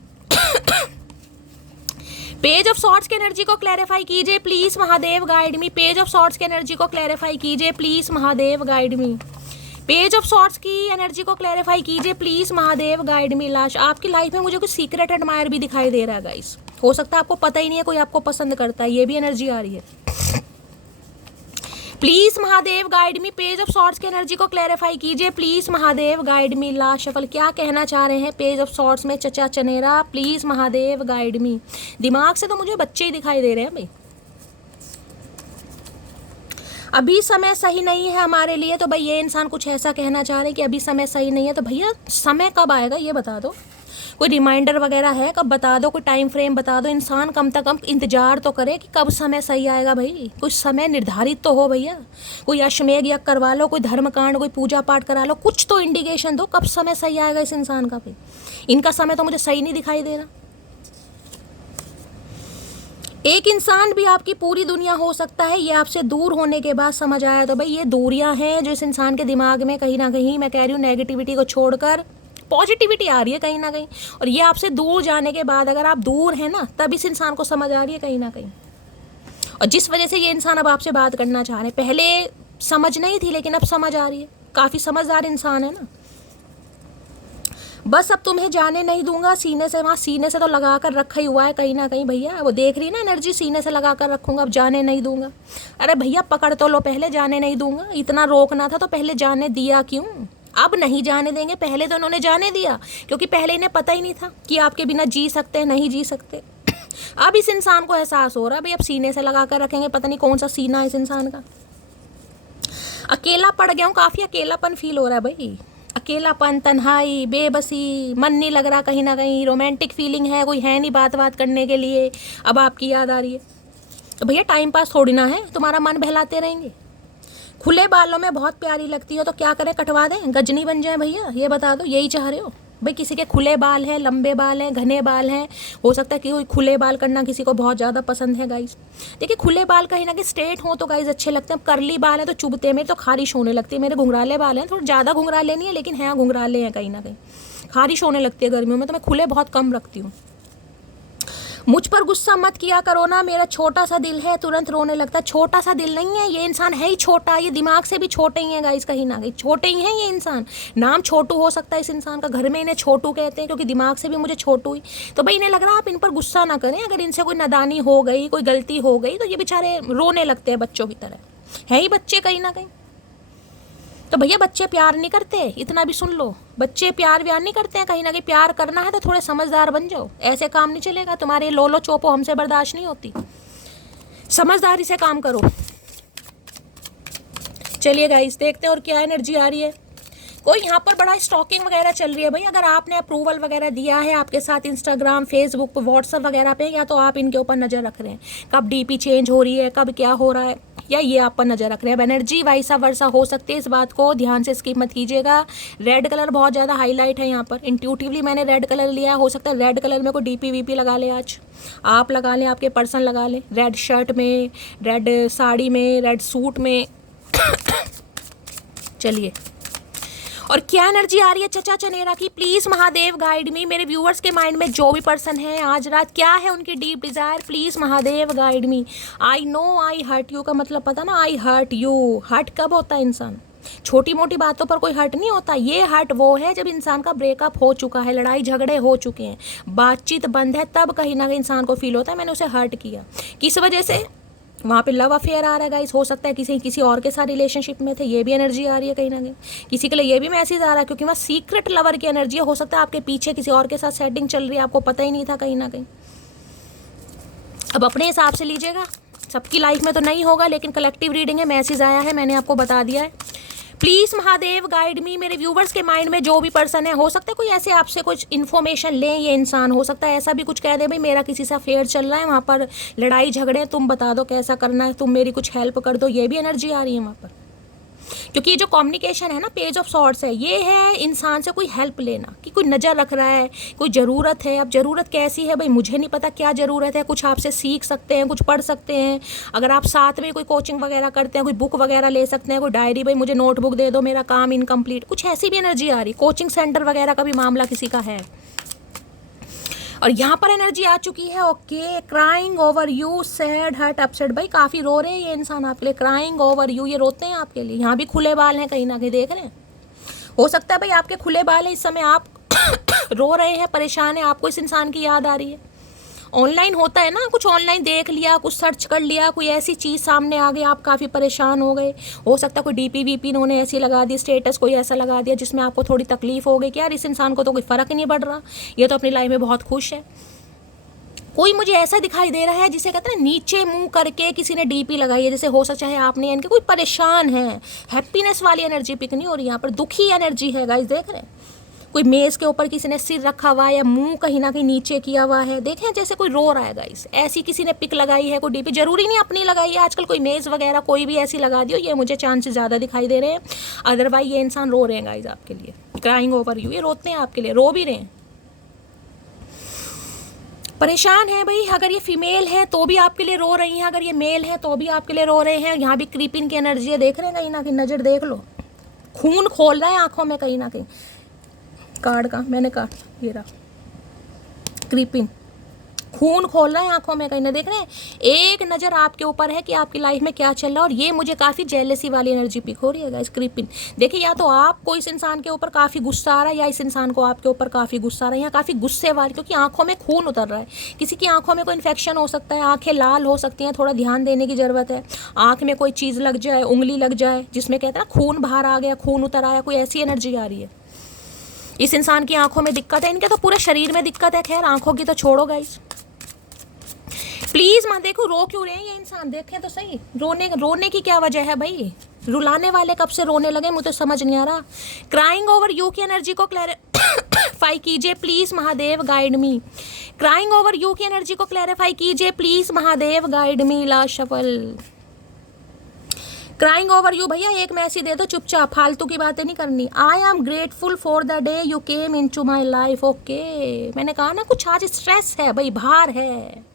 पेज ऑफ सॉर्ट्स की एनर्जी को क्लैरिफाई कीजिए please Mahadev guide me. Page of swords की एनर्जी को क्लैरिफाई कीजिए please Mahadev guide me. Page of swords की एनर्जी को क्लैरिफाई कीजिए please Mahadev guide me. Last आपकी लाइफ में मुझे कुछ सीक्रेट एडमायर भी दिखाई दे रहा है गाइस, हो सकता है आपको पता ही नहीं है कोई आपको पसंद करता है, ये भी एनर्जी आ रही है। Please Mahadev guide me. Page of swords की एनर्जी को क्लैरिफाई कीजिए please Mahadev guide me. Last shuffle क्या कहना चाह रहे हैं पेज ऑफ सॉर्ट्स में चचा चनेरा, प्लीज महादेव गाइड मी। दिमाग से तो मुझे बच्चे ही दिखाई दे रहे हैं भाई। अभी समय सही नहीं है हमारे लिए, तो भाई ये इंसान कुछ ऐसा कहना चाह रहे हैं कि अभी समय सही नहीं है, तो भैया समय कब आएगा ये बता दो। कोई रिमाइंडर वगैरह है? कब बता दो, कोई टाइम फ्रेम बता दो। इंसान कम से कम इंतजार तो करे कि कब समय सही आएगा भाई। कुछ समय निर्धारित तो हो भैया। कोई अश्वमेध यज्ञ करवा लो, कोई धर्मकांड, कोई पूजा पाठ करा लो, कुछ तो इंडिकेशन दो कब समय सही आएगा इस इंसान का भाई। इनका समय तो मुझे सही नहीं दिखाई दे रहा। एक इंसान भी आपकी पूरी दुनिया हो सकता है, ये आपसे दूर होने के बाद समझ आया। तो भाई ये दूरियां हैं जो इस इंसान के दिमाग में कहीं ना कहीं, मैं कह रही हूँ, नेगेटिविटी को छोड़कर पॉजिटिविटी आ रही है कहीं ना कहीं। और ये आपसे दूर जाने के बाद, अगर आप दूर हैं ना, तब इस इंसान को समझ आ रही है कहीं ना कहीं। और जिस वजह से ये इंसान अब आपसे बात करना चाह रहे हैं, पहले समझ नहीं थी लेकिन अब समझ आ रही है। काफ़ी समझदार इंसान है ना। बस अब तुम्हें जाने नहीं दूंगा सीने से। वहाँ सीने से तो लगा कर रखा ही हुआ है कहीं ना कहीं भैया, वो देख रही है ना एनर्जी, सीने से लगा कर रखूंगा, अब जाने नहीं दूंगा। अरे भैया पकड़ तो लो पहले, जाने नहीं दूंगा। इतना रोकना था तो पहले जाने दिया क्यों? अब नहीं जाने देंगे, पहले तो उन्होंने जाने दिया क्योंकि पहले इन्हें पता ही नहीं था कि आपके बिना जी सकते हैं, नहीं जी सकते। अब इस इंसान को एहसास हो रहा है भाई, अब सीने से लगा कर रखेंगे। पता नहीं कौन सा सीना है इस इंसान का। अकेला पड़ गया हूँ, काफ़ी अकेलापन फील हो रहा है भाई। अकेलापन, तन्हाई, बेबसी, मन नहीं लग रहा कहीं ना कहीं। रोमांटिक फीलिंग है, कोई है नहीं बात करने के लिए। अब आपकी याद आ रही है तो भैया टाइम पास थोड़ी ना है, तुम्हारा मन बहलाते रहेंगे। खुले बालों में बहुत प्यारी लगती हो तो क्या करें, कटवा दें, गजनी बन जाए भैया? ये बता दो, यही चाह रहे हो भाई? किसी के खुले बाल हैं, लंबे बाल हैं, घने बाल हैं। हो सकता है कि कोई खुले बाल करना किसी को बहुत ज़्यादा पसंद है गाइस। देखिए खुले बाल कहीं ना कहीं स्ट्रेट हो तो गाइस अच्छे लगते हैं। करली बाल है तो चुभते हैं, मेरे तो खारिश होने लगती है। मेरे घुंघराले बाल हैं, थोड़े ज़्यादा घुंघराले नहीं है लेकिन हैं घुंघराले हैं, कहीं ना कहीं खारिश होने लगती है गर्मियों में, तो मैं खुले बहुत कम रखती हूँ। मुझ पर गुस्सा मत किया करो ना, मेरा छोटा सा दिल है, तुरंत रोने लगता है। छोटा सा दिल नहीं है, ये इंसान है ही छोटा। ये दिमाग से भी छोटे ही हैं गाइस, कहीं ना कहीं छोटे ही हैं ये इंसान। नाम छोटू हो सकता है इस इंसान का, घर में इन्हें छोटू कहते हैं क्योंकि दिमाग से भी मुझे छोटू ही। तो भाई इन्हें लग रहा है आप इन पर गुस्सा ना करें। अगर इनसे कोई नादानी हो गई, कोई गलती हो गई, तो ये बेचारे रोने लगते हैं बच्चों की तरह। है ही बच्चे कहीं ना कहीं। तो भैया बच्चे प्यार नहीं करते, इतना भी सुन लो। बच्चे प्यार व्यार नहीं करते हैं कहीं ना कहीं। प्यार करना है तो थोड़े समझदार बन जाओ, ऐसे काम नहीं चलेगा। तुम्हारे लोलो चोपो हमसे बर्दाश्त नहीं होती, समझदारी से काम करो। चलिए गाइस देखते हैं और क्या एनर्जी आ रही है। कोई यहाँ पर बड़ा स्टॉकिंग वगैरह चल रही है भाई। अगर आपने अप्रूवल वगैरह दिया है आपके साथ इंस्टाग्राम, फेसबुक, व्हाट्सअप वगैरह पे, या तो आप इनके ऊपर नज़र रख रहे हैं कब डीपी चेंज हो रही है, कब क्या हो रहा है, या ये आप पर नज़र रख रहे हैं। अब एनर्जी वाइसा वर्सा हो सकती है, इस बात को ध्यान से स्किप मत कीजिएगा। रेड कलर बहुत ज़्यादा हाईलाइट है यहाँ पर। इंट्यूटिवली मैंने रेड कलर लिया है। हो सकता है रेड कलर में कोई डीपी वीपी लगा ले, आज आप लगा लें, आपके पर्सन लगा लें, रेड शर्ट में, रेड साड़ी में, रेड सूट में। चलिए और क्या एनर्जी आ रही है चचा चनेरा की, प्लीज़ महादेव गाइड मी। मेरे व्यूअर्स के माइंड में जो भी पर्सन है आज रात, क्या है उनकी deep desire, please Mahadev guide me. I know I hurt you का मतलब पता ना, आई हर्ट यू। हर्ट कब होता है इंसान? छोटी मोटी बातों पर कोई हर्ट नहीं होता। ये हर्ट वो है जब इंसान का ब्रेकअप हो चुका है, लड़ाई झगड़े हो चुके हैं, बातचीत बंद है, तब कहीं ना कहीं इंसान को फील होता है मैंने उसे हर्ट किया। किस वजह से? वहाँ पे लव अफेयर आ रहा है गाइस। हो सकता है किसी और के साथ रिलेशनशिप में थे, ये भी एनर्जी आ रही है कहीं ना कहीं। किसी के लिए ये भी मैसेज आ रहा है क्योंकि वहाँ सीक्रेट लवर की एनर्जी है। हो सकता है आपके पीछे किसी और के साथ सेटिंग चल रही है, आपको पता ही नहीं था कहीं ना कहीं। अब अपने हिसाब से लीजिएगा, सबकी लाइफ में तो नहीं होगा लेकिन कलेक्टिव रीडिंग है, मैसेज आया है, मैंने आपको बता दिया है। प्लीज़ महादेव गाइड मी। मेरे व्यूवर्स के माइंड में जो भी पर्सन है, हो सकता है कोई ऐसे आपसे कुछ इन्फॉर्मेशन लें ये इंसान। हो सकता है ऐसा भी कुछ कह दे भाई मेरा किसी से अफेयर चल रहा है, वहाँ पर लड़ाई झगड़े, तुम बता दो कैसा करना है, तुम मेरी कुछ हेल्प कर दो। ये भी एनर्जी आ रही है वहाँ पर क्योंकि ये जो कम्युनिकेशन है ना, पेज ऑफ सॉर्ड्स है, ये है इंसान से कोई हेल्प लेना, कि कोई नज़र रख रहा है, कोई ज़रूरत है। अब ज़रूरत कैसी है भाई मुझे नहीं पता क्या ज़रूरत है। कुछ आपसे सीख सकते हैं, कुछ पढ़ सकते हैं। अगर आप साथ में कोई कोचिंग वगैरह करते हैं, कोई बुक वगैरह ले सकते हैं, कोई डायरी, भाई मुझे नोटबुक दे दो, मेरा काम इनकम्प्लीट, कुछ ऐसी भी एनर्जी आ रही। कोचिंग सेंटर वगैरह का भी मामला किसी का है। और यहाँ पर एनर्जी आ चुकी है, okay, crying over you, sad, hurt, upset. भाई काफ़ी रो रहे हैं ये इंसान आपके लिए, क्राइंग ओवर यू, ये रोते हैं आपके लिए। यहाँ भी खुले बाल हैं कहीं ना कहीं, देख रहे हैं। हो सकता है भाई आपके खुले बाल हैं, इस समय आप रो रहे हैं, परेशान हैं, आपको इस इंसान की याद आ रही है। ऑनलाइन होता है ना, कुछ ऑनलाइन देख लिया, कुछ सर्च कर लिया, कोई ऐसी चीज़ सामने आ गई, आप काफ़ी परेशान हो गए। हो सकता है कोई डीपी वीपी इन्होंने ऐसी लगा दी, स्टेटस कोई ऐसा लगा दिया जिसमें आपको थोड़ी तकलीफ हो गई कि यार इस इंसान को तो कोई फ़र्क ही नहीं पड़ रहा, ये तो अपनी लाइफ में बहुत खुश है। कोई मुझे ऐसा दिखाई दे रहा है जिसे कहते हैं नीचे मुंह करके किसी ने डीपी लगाई है, जैसे हो सकता है आपने, यानी कि कोई परेशान है। हैप्पीनेस वाली एनर्जी पिक नहीं हो रही, यहाँ पर दुखी एनर्जी है गाइस, देख रहे हैं। कोई मेज़ के ऊपर किसी ने सिर रखा हुआ है या मुंह कहीं ना कहीं नीचे किया हुआ है, देखें जैसे कोई रो रहा है गाइस, ऐसी किसी ने पिक लगाई है, कोई डीपी, जरूरी नहीं अपनी लगाई है, आजकल कोई मेज़ वगैरह कोई भी ऐसी लगा दियो, ये मुझे चांसेस ज़्यादा दिखाई दे रहे हैं। अदरवाइज ये इंसान रो रहे हैं गाइस आपके लिए, क्राइंग ओवर यू, ये रोते हैं आपके लिए, रो भी रहे हैं, परेशान है भाई। अगर ये फीमेल है तो भी आपके लिए रो रही हैं, अगर ये मेल है तो भी आपके लिए रो रहे हैं। यहाँ भी क्रीपिंग की एनर्जी है, देख रहे हैं कहीं ना कहीं, नज़र देख लो, खून खोल रहा है आंखों में कहीं ना कहीं। कार्ड का मैंने काट, ये रहा क्रीपिंग, खून खोल रहा है आंखों में कहीं ना, देख रहे हैं। एक नज़र आपके ऊपर है कि आपकी लाइफ में क्या चल रहा है, और ये मुझे काफ़ी जेलसी वाली एनर्जी पिक हो रही है गाइस, क्रीपिंग। देखिए या तो आपको इस इंसान के ऊपर काफ़ी गुस्सा आ रहा है, या इस इंसान को आपके ऊपर काफ़ी गुस्सा आ रहा है, या काफ़ी गुस्से वाली, क्योंकि आंखों में खून उतर रहा है। किसी की आंखों में कोई इन्फेक्शन हो सकता है, आंखें लाल हो सकती हैं, थोड़ा ध्यान देने की ज़रूरत है। आँख में कोई चीज़ लग जाए, उंगली लग जाए, जिसमें कहते हैं ना खून बाहर आ गया, खून उतर आया, कोई ऐसी एनर्जी आ रही है। इस इंसान की आंखों में दिक्कत है, इनके तो पूरे शरीर में दिक्कत है, खैर आंखों की तो छोड़ो गाइस। प्लीज मत देखो, रो क्यों रहे हैं ये इंसान, देखें तो सही, रोने की क्या वजह है भाई, रुलाने वाले कब से रोने लगे, मुझे समझ नहीं आ रहा। क्राइंग ओवर यू की एनर्जी को क्लैरिफाई कीजिए please Mahadev, guide me. Crying over you की एनर्जी को क्लैरिफाई कीजिए please Mahadev, guide me. Last shuffle, crying over you भैया एक मैसेज दे दो चुपचाप, फालतू की बातें नहीं करनी। I am grateful for the day you came into my life. Okay, मैंने कहा ना कुछ आज स्ट्रेस है भाई, भार है,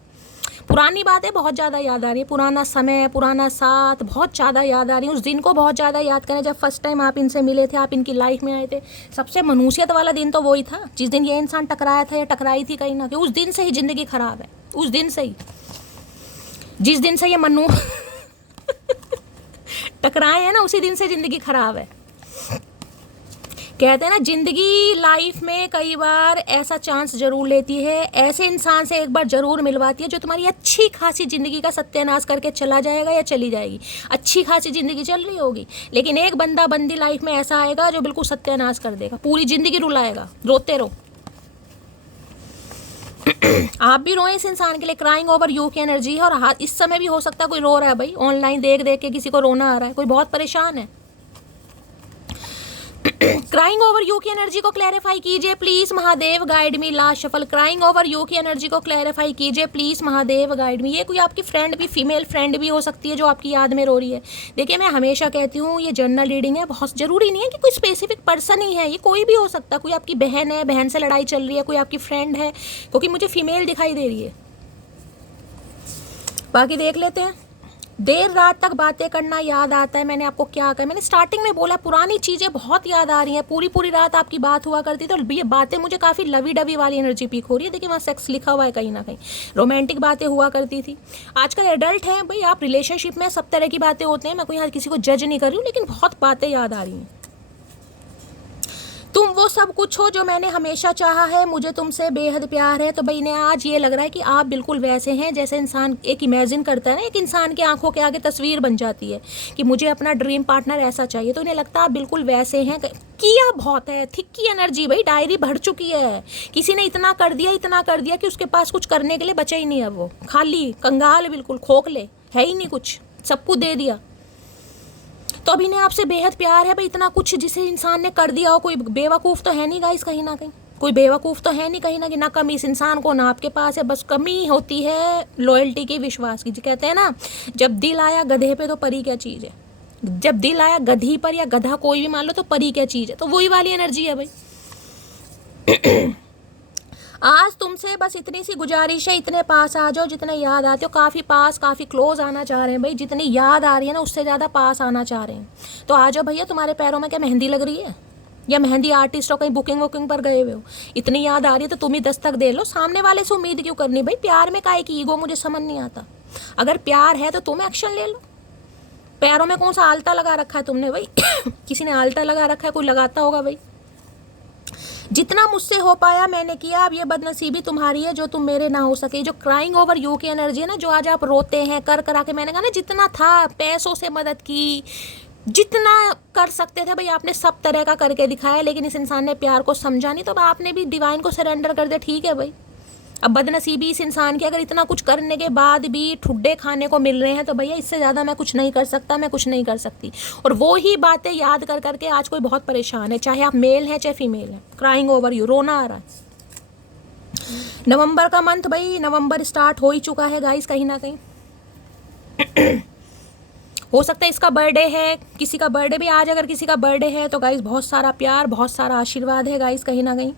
पुरानी बातें बहुत ज़्यादा याद आ रही है, पुराना समय, पुराना साथ बहुत ज़्यादा याद आ रही है। उस दिन को बहुत ज़्यादा याद करें जब फर्स्ट टाइम आप इनसे मिले थे, आप इनकी लाइफ में आए थे। सबसे मनुष्यत वाला दिन तो वही था जिस दिन ये इंसान टकराया था या टकराई थी कहीं ना कहीं, उस दिन से ही ज़िंदगी ख़राब है, उस दिन से ही, जिस दिन से ये मनु टकराए हैं ना, उसी दिन से ज़िंदगी ख़राब है। कहते हैं ना ज़िंदगी लाइफ में कई बार ऐसा चांस ज़रूर लेती है, ऐसे इंसान से एक बार ज़रूर मिलवाती है जो तुम्हारी अच्छी खासी ज़िंदगी का सत्यानाश करके चला जाएगा या चली जाएगी। अच्छी खासी ज़िंदगी चल रही होगी, लेकिन एक बंदा बंदी लाइफ में ऐसा आएगा जो बिल्कुल सत्यानाश कर देगा, पूरी ज़िंदगी रुलाएगा, रोते रहो। आप भी रोए इस इंसान के लिए, क्राइंग ओवर यू की एनर्जी है। और इस समय भी हो सकता है कोई रो रहा है भाई, ऑनलाइन देख देख के किसी को रोना आ रहा है, कोई बहुत परेशान है। क्राइंग ओवर यू की एनर्जी को क्लैरिफाई कीजिए please Mahadev, guide me. Last shuffle, crying over you की एनर्जी को क्लैरिफाई कीजिए प्लीज महादेव, गाइड मी। ये कोई आपकी फ्रेंड भी, फीमेल फ्रेंड भी हो सकती है जो आपकी याद में रो रही है। देखिए मैं हमेशा कहती हूँ ये जनरल रीडिंग है, बहुत जरूरी नहीं है कि कोई स्पेसिफिक पर्सन ही है, ये कोई भी हो सकता है। कोई आपकी बहन है, बहन से लड़ाई चल रही है, कोई आपकी फ्रेंड है, क्योंकि मुझे फीमेल दिखाई दे रही है। बाकी देख लेते हैं। देर रात तक बातें करना याद आता है, मैंने आपको क्या कहा, मैंने स्टार्टिंग में बोला पुरानी चीज़ें बहुत याद आ रही हैं, पूरी रात आपकी बात हुआ करती, तो ये बातें मुझे काफ़ी लवी डवी वाली एनर्जी पीक हो रही है। देखिए वहाँ सेक्स लिखा हुआ है कहीं ना कहीं, रोमांटिक बातें हुआ करती थी। आजकल एडल्ट हैं भाई, आप रिलेशनशिप में सब तरह की बातें होते हैं, मैं कोई किसी को जज नहीं कर रही हूँ, लेकिन बहुत बातें याद आ रही हैं। तुम वो सब कुछ हो जो मैंने हमेशा चाहा है, मुझे तुमसे बेहद प्यार है। तो भाई ने आज ये लग रहा है कि आप बिल्कुल वैसे हैं जैसे इंसान एक इमेजिन करता है ना, एक इंसान की आंखों के आगे तस्वीर बन जाती है कि मुझे अपना ड्रीम पार्टनर ऐसा चाहिए, तो उन्हें लगता है आप बिल्कुल वैसे हैं। किया बहुत है, थिक की एनर्जी भाई, डायरी भर चुकी है, किसी ने इतना कर दिया कि उसके पास कुछ करने के लिए बचा ही नहीं है, वो खाली कंगाल, बिल्कुल खोखले, है ही नहीं कुछ, सब कुछ दे दिया। तो अभी ने आपसे बेहद प्यार है भाई, इतना कुछ जिसे इंसान ने कर दिया हो। कोई बेवकूफ़ तो है नहीं गाइस, कहीं ना कहीं कोई बेवकूफ़ तो है नहीं, कहीं ना कहीं ना कमी इस इंसान को ना आपके पास है, बस कमी होती है लॉयल्टी की, विश्वास की। कहते हैं ना जब दिल आया गधे पे तो परी क्या चीज़ है, जब दिल आया गधी पर या गधा कोई भी मान लो तो परी क्या चीज़ है, तो वही वाली एनर्जी है भाई। आज तुमसे बस इतनी सी गुजारिश है, इतने पास आ जाओ जितने याद आते हो, काफ़ी पास, काफ़ी क्लोज आना चाह रहे हैं भाई, जितनी याद आ रही है ना उससे ज़्यादा पास आना चाह रहे हैं। तो आ जाओ भैया, तुम्हारे पैरों में क्या मेहंदी लग रही है, या मेहंदी आर्टिस्ट हो, कहीं बुकिंग पर गए हुए हो, इतनी याद आ रही है तो तुम ही दस्तक दे लो। सामने वाले से उम्मीद क्यों करनी भाई, प्यार में काहे की ईगो, मुझे समझ नहीं आता। अगर प्यार है तो तुम एक्शन ले लो। पैरों में कौन सा आलता लगा रखा है तुमने भाई? किसी ने आलता लगा रखा है, कोई लगाता होगा भाई। जितना मुझसे हो पाया मैंने किया, अब ये बदनसीबी तुम्हारी है जो तुम मेरे ना हो सके। जो क्राइंग ओवर यू की एनर्जी है ना, जो आज आप रोते हैं कर करा के, मैंने कहा ना जितना था, पैसों से मदद की, जितना कर सकते थे भाई आपने सब तरह का करके दिखाया, लेकिन इस इंसान ने प्यार को समझा नहीं, तो आपने भी डिवाइन को सरेंडर कर दिया। ठीक है भाई, अब बदनसीबी इस इंसान की, अगर इतना कुछ करने के बाद भी ठुड्डे खाने को मिल रहे हैं तो भैया इससे ज़्यादा मैं कुछ नहीं कर सकता, मैं कुछ नहीं कर सकती। और वो ही बातें याद कर करके आज कोई बहुत परेशान है, चाहे आप मेल हैं चाहे फीमेल हैं। क्राइंग ओवर यू, रोना आ रहा है। नवंबर का मंथ भाई, नवंबर स्टार्ट हो ही चुका है गाइस कहीं ना कहीं। हो सकता है इसका बर्थडे है, किसी का बर्थडे भी आज, अगर किसी का बर्थडे है तो गाइस बहुत सारा प्यार, बहुत सारा आशीर्वाद है गाइस कहीं ना कहीं।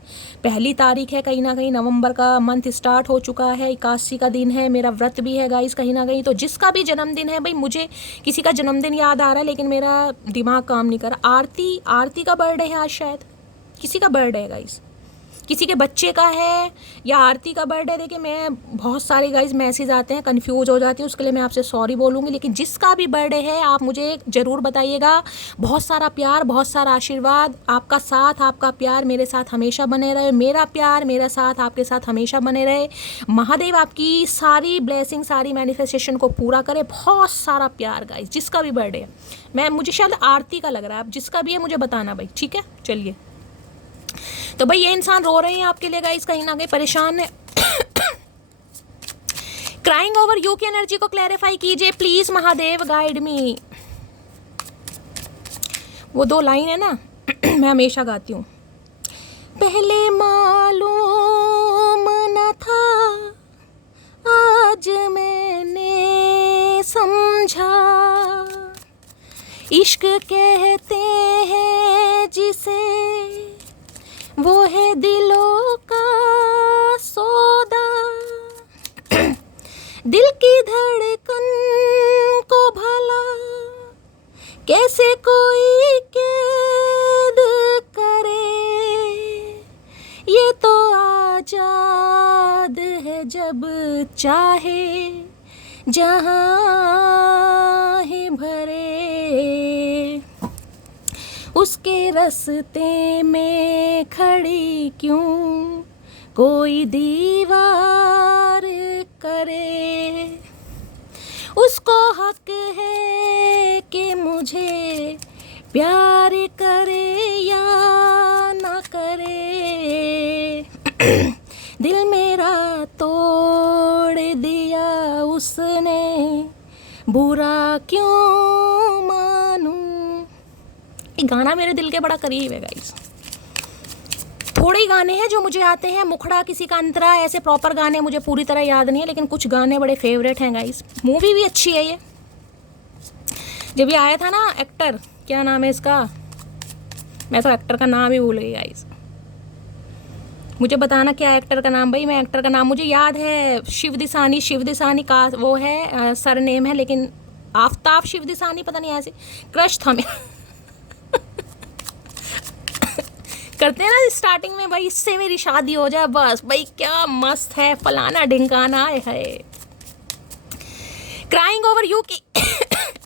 1 तारीख है कहीं ना कहीं, नवंबर का मंथ स्टार्ट हो चुका है, 81 का दिन है, मेरा व्रत भी है गाइस कहीं ना कहीं। तो जिसका भी जन्मदिन है भाई, मुझे किसी का जन्मदिन याद आ रहा है लेकिन मेरा दिमाग काम नहीं कर रहा। आरती का बर्थडे है आज, शायद किसी का बर्थडे है गाइस, किसी के बच्चे का है या आरती का बर्थडे। देखिए मैं बहुत सारे गाइस मैसेज आते हैं, कंफ्यूज हो जाती हूँ, उसके लिए मैं आपसे सॉरी बोलूँगी। लेकिन जिसका भी बर्थडे है आप मुझे ज़रूर बताइएगा। बहुत सारा प्यार, बहुत सारा आशीर्वाद, आपका साथ, आपका प्यार मेरे साथ हमेशा बने रहे, मेरा प्यार मेरा साथ आपके साथ हमेशा बने रहे। महादेव आपकी सारी ब्लेसिंग, सारी मैनिफेस्टेशन को पूरा करे। बहुत सारा प्यार गाइस, जिसका भी बर्थडे है। मैं मुझे शायद आरती का लग रहा है, आप जिसका भी है मुझे बताना भाई, ठीक है। चलिए, तो भाई ये इंसान रो रहे हैं आपके लिए गाइस, कहीं ना कहीं परेशान है। क्राइंग ओवर यू की एनर्जी को क्लैरिफाई कीजिए प्लीज महादेव, गाइड मी। वो 2 लाइन है ना, मैं हमेशा गाती हूँ। पहले मालूम न था, आज मैंने समझा, इश्क कहते हैं जिसे, वो है दिलों का सौदा। दिल की धड़कन को भला कैसे कोई कैद करे, ये तो आजाद है जब चाहे जहाँ ही भरे, उसके रास्ते में खड़ी क्यों कोई दीवार करे, उसको हक है कि मुझे प्यार करे या ना करे। दिल मेरा तोड़ दिया उसने, बुरा क्यों मानूं। ये गाना मेरे दिल के बड़ा करीब है गाइस। थोड़े ही गाने हैं जो मुझे आते हैं, मुखड़ा, किसी का अंतरा, ऐसे प्रॉपर गाने मुझे पूरी तरह याद नहीं है, लेकिन कुछ गाने बड़े फेवरेट हैं गाइस। मूवी भी अच्छी है ये। जब ये आया था ना, एक्टर क्या नाम है इसका, मैं तो एक्टर का नाम ही भूल गई गाइस, मुझे बताना क्या एक्टर का नाम। भाई मैं एक्टर का नाम मुझे याद है, शिव दिसानी का वो है सर नेम है, लेकिन आफ्ताब शिव दिसानी पता नहीं, ऐसे क्रश था मेरा। करते हैं ना स्टार्टिंग में, भाई इससे मेरी शादी हो जाए बस, भाई क्या मस्त है, फलाना ढिंकाना है। क्राइंग ओवर यू की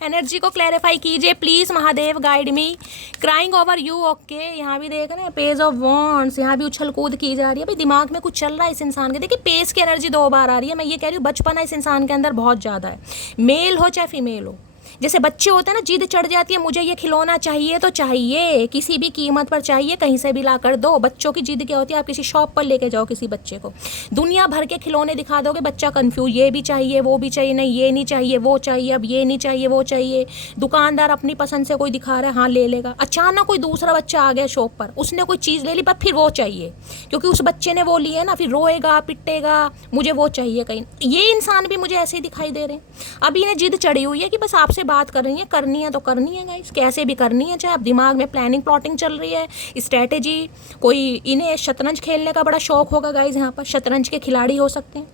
एनर्जी को क्लैरिफाई कीजिए please Mahadev, guide me. Crying over you, okay. यहाँ भी देख रहे हैं पेज ऑफ वॉन्ड्स, यहाँ भी उछल कूद की जा रही है। भाई दिमाग में कुछ चल रहा है इस इंसान के। देखिए पेज की एनर्जी 2 बार आ रही है। मैं ये कह रही हूँ बचपना इस इंसान के अंदर बहुत ज़्यादा है, मेल हो चाहे फीमेल हो। जैसे बच्चे होते हैं ना, जिद चढ़ जाती है, मुझे ये खिलौना चाहिए तो चाहिए, किसी भी कीमत पर चाहिए, कहीं से भी ला कर दो। बच्चों की जिद क्या होती है, आप किसी शॉप पर लेके जाओ किसी बच्चे को, दुनिया भर के खिलौने दिखा दोगे, बच्चा कंफ्यूज, ये भी चाहिए वो भी चाहिए, नहीं ये नहीं चाहिए वो चाहिए, अब ये नहीं चाहिए वो चाहिए। दुकानदार अपनी पसंद से कोई दिखा रहा है, हाँ ले लेगा। अचानक कोई दूसरा बच्चा आ गया शॉप पर, उसने कोई चीज़ ले ली पर फिर वो चाहिए, क्योंकि उस बच्चे ने वो ली है ना, फिर रोएगा पिटेगा, मुझे वो चाहिए कहीं। ये इंसान भी मुझे ऐसे ही दिखाई दे रहे हैं। अभी इन्हें जिद चढ़ी हुई है कि बस आपसे बात कर रही है, करनी है तो करनी है गाइस, कैसे भी करनी है। चाहे आप दिमाग में प्लानिंग प्लॉटिंग चल रही है, स्ट्रेटेजी, कोई इन्हें शतरंज खेलने का बड़ा शौक होगा गाइस, यहाँ पर शतरंज के खिलाड़ी हो सकते हैं।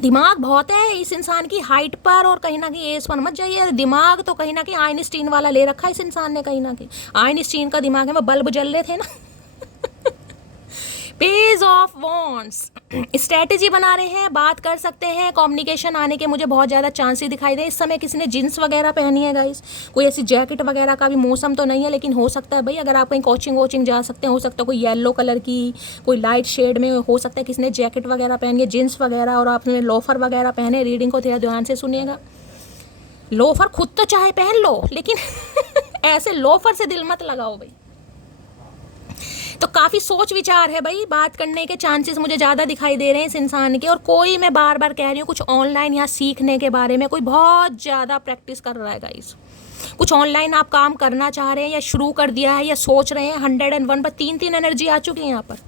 दिमाग बहुत है इस इंसान की हाइट पर, और कहीं ना कहीं एज पर मत जाइए। दिमाग तो कहीं ना कहीं आइंस्टीन वाला ले रखा है इस इंसान ने, कहीं ना कहीं आइंस्टीन का दिमाग है। वो बल्ब जल रहे थे ना। पेज ऑफ वॉन्ड्स, स्ट्रैटेजी बना रहे हैं, बात कर सकते हैं, कम्युनिकेशन आने के मुझे बहुत ज़्यादा चांसेस दिखाई दे। इस समय किसी ने जींस वगैरह पहनी है गाइस, कोई ऐसी जैकेट वगैरह का भी मौसम तो नहीं है, लेकिन हो सकता है भाई अगर आप कहीं कोचिंग वोचिंग जा सकते हैं, हो सकता है कोई येलो कलर की, कोई लाइट शेड में, हो सकता है किसी ने जैकेट वगैरह पहनी है, जीन्स वगैरह, और आपने लोफर वगैरह पहने। रीडिंग को थोड़ा ध्यान से सुनिएगा। लोफर खुद तो चाहे पहन लो, लेकिन ऐसे लोफर से दिल मत लगाओ भाई। तो काफ़ी सोच विचार है भाई, बात करने के चांसेस मुझे ज़्यादा दिखाई दे रहे हैं इस इंसान के। और कोई, मैं बार बार कह रही हूँ, कुछ ऑनलाइन या सीखने के बारे में कोई बहुत ज़्यादा प्रैक्टिस कर रहा है गाइस। कुछ ऑनलाइन आप काम करना चाह रहे हैं या शुरू कर दिया है या सोच रहे हैं। 101 पर 3 एनर्जी आ चुकी है यहाँ पर।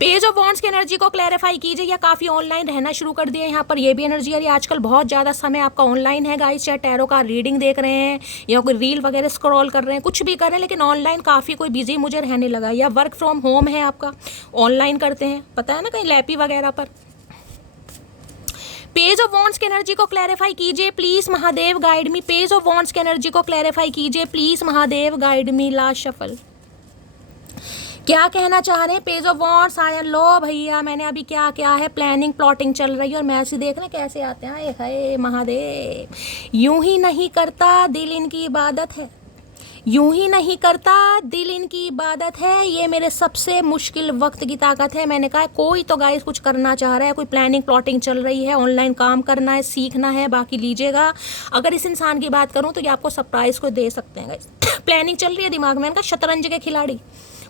पेज ऑफ वॉन्ड्स की एनर्जी को क्लैरिफाई कीजिए, या काफ़ी ऑनलाइन रहना शुरू कर दिया यहाँ पर, ये भी एनर्जी आ रही है। आजकल बहुत ज़्यादा समय आपका ऑनलाइन है गाइस, चाहे टैरो का रीडिंग देख रहे हैं या कोई रील वगैरह स्क्रॉल कर रहे हैं, कुछ भी कर रहे हैं, लेकिन ऑनलाइन काफ़ी कोई बिजी मुझे रहने लगा। या वर्क फ्रॉम होम है आपका, ऑनलाइन करते हैं, पता है ना, कहीं लैपी वगैरह पर। पेज ऑफ वॉन्ड्स की एनर्जी को क्लैरिफाई कीजिए please Mahadev, guide me. Page of wands की एनर्जी को क्लैरिफाई कीजिए please Mahadev, guide me. Last shuffle, क्या कहना चाह रहे हैं पेज ऑफ वॉन्ड्स? आया लो भैया, मैंने अभी क्या क्या है, प्लानिंग प्लॉटिंग चल रही है और मैसेज देख रहे कैसे आते हैं। हाय महादेव, यूं ही नहीं करता दिल इनकी इबादत है, यूं ही नहीं करता दिल इनकी इबादत है, ये मेरे सबसे मुश्किल वक्त की ताकत है। मैंने कहा कोई तो गाइस कुछ करना चाह रहा है, कोई प्लानिंग प्लॉटिंग चल रही है, ऑनलाइन काम करना है, सीखना है, बाकी लीजिएगा। अगर इस इंसान की बात करूं तो ये आपको सरप्राइज को दे सकते हैं गाइस। प्लानिंग चल रही है दिमाग में इनका, शतरंज के खिलाड़ी,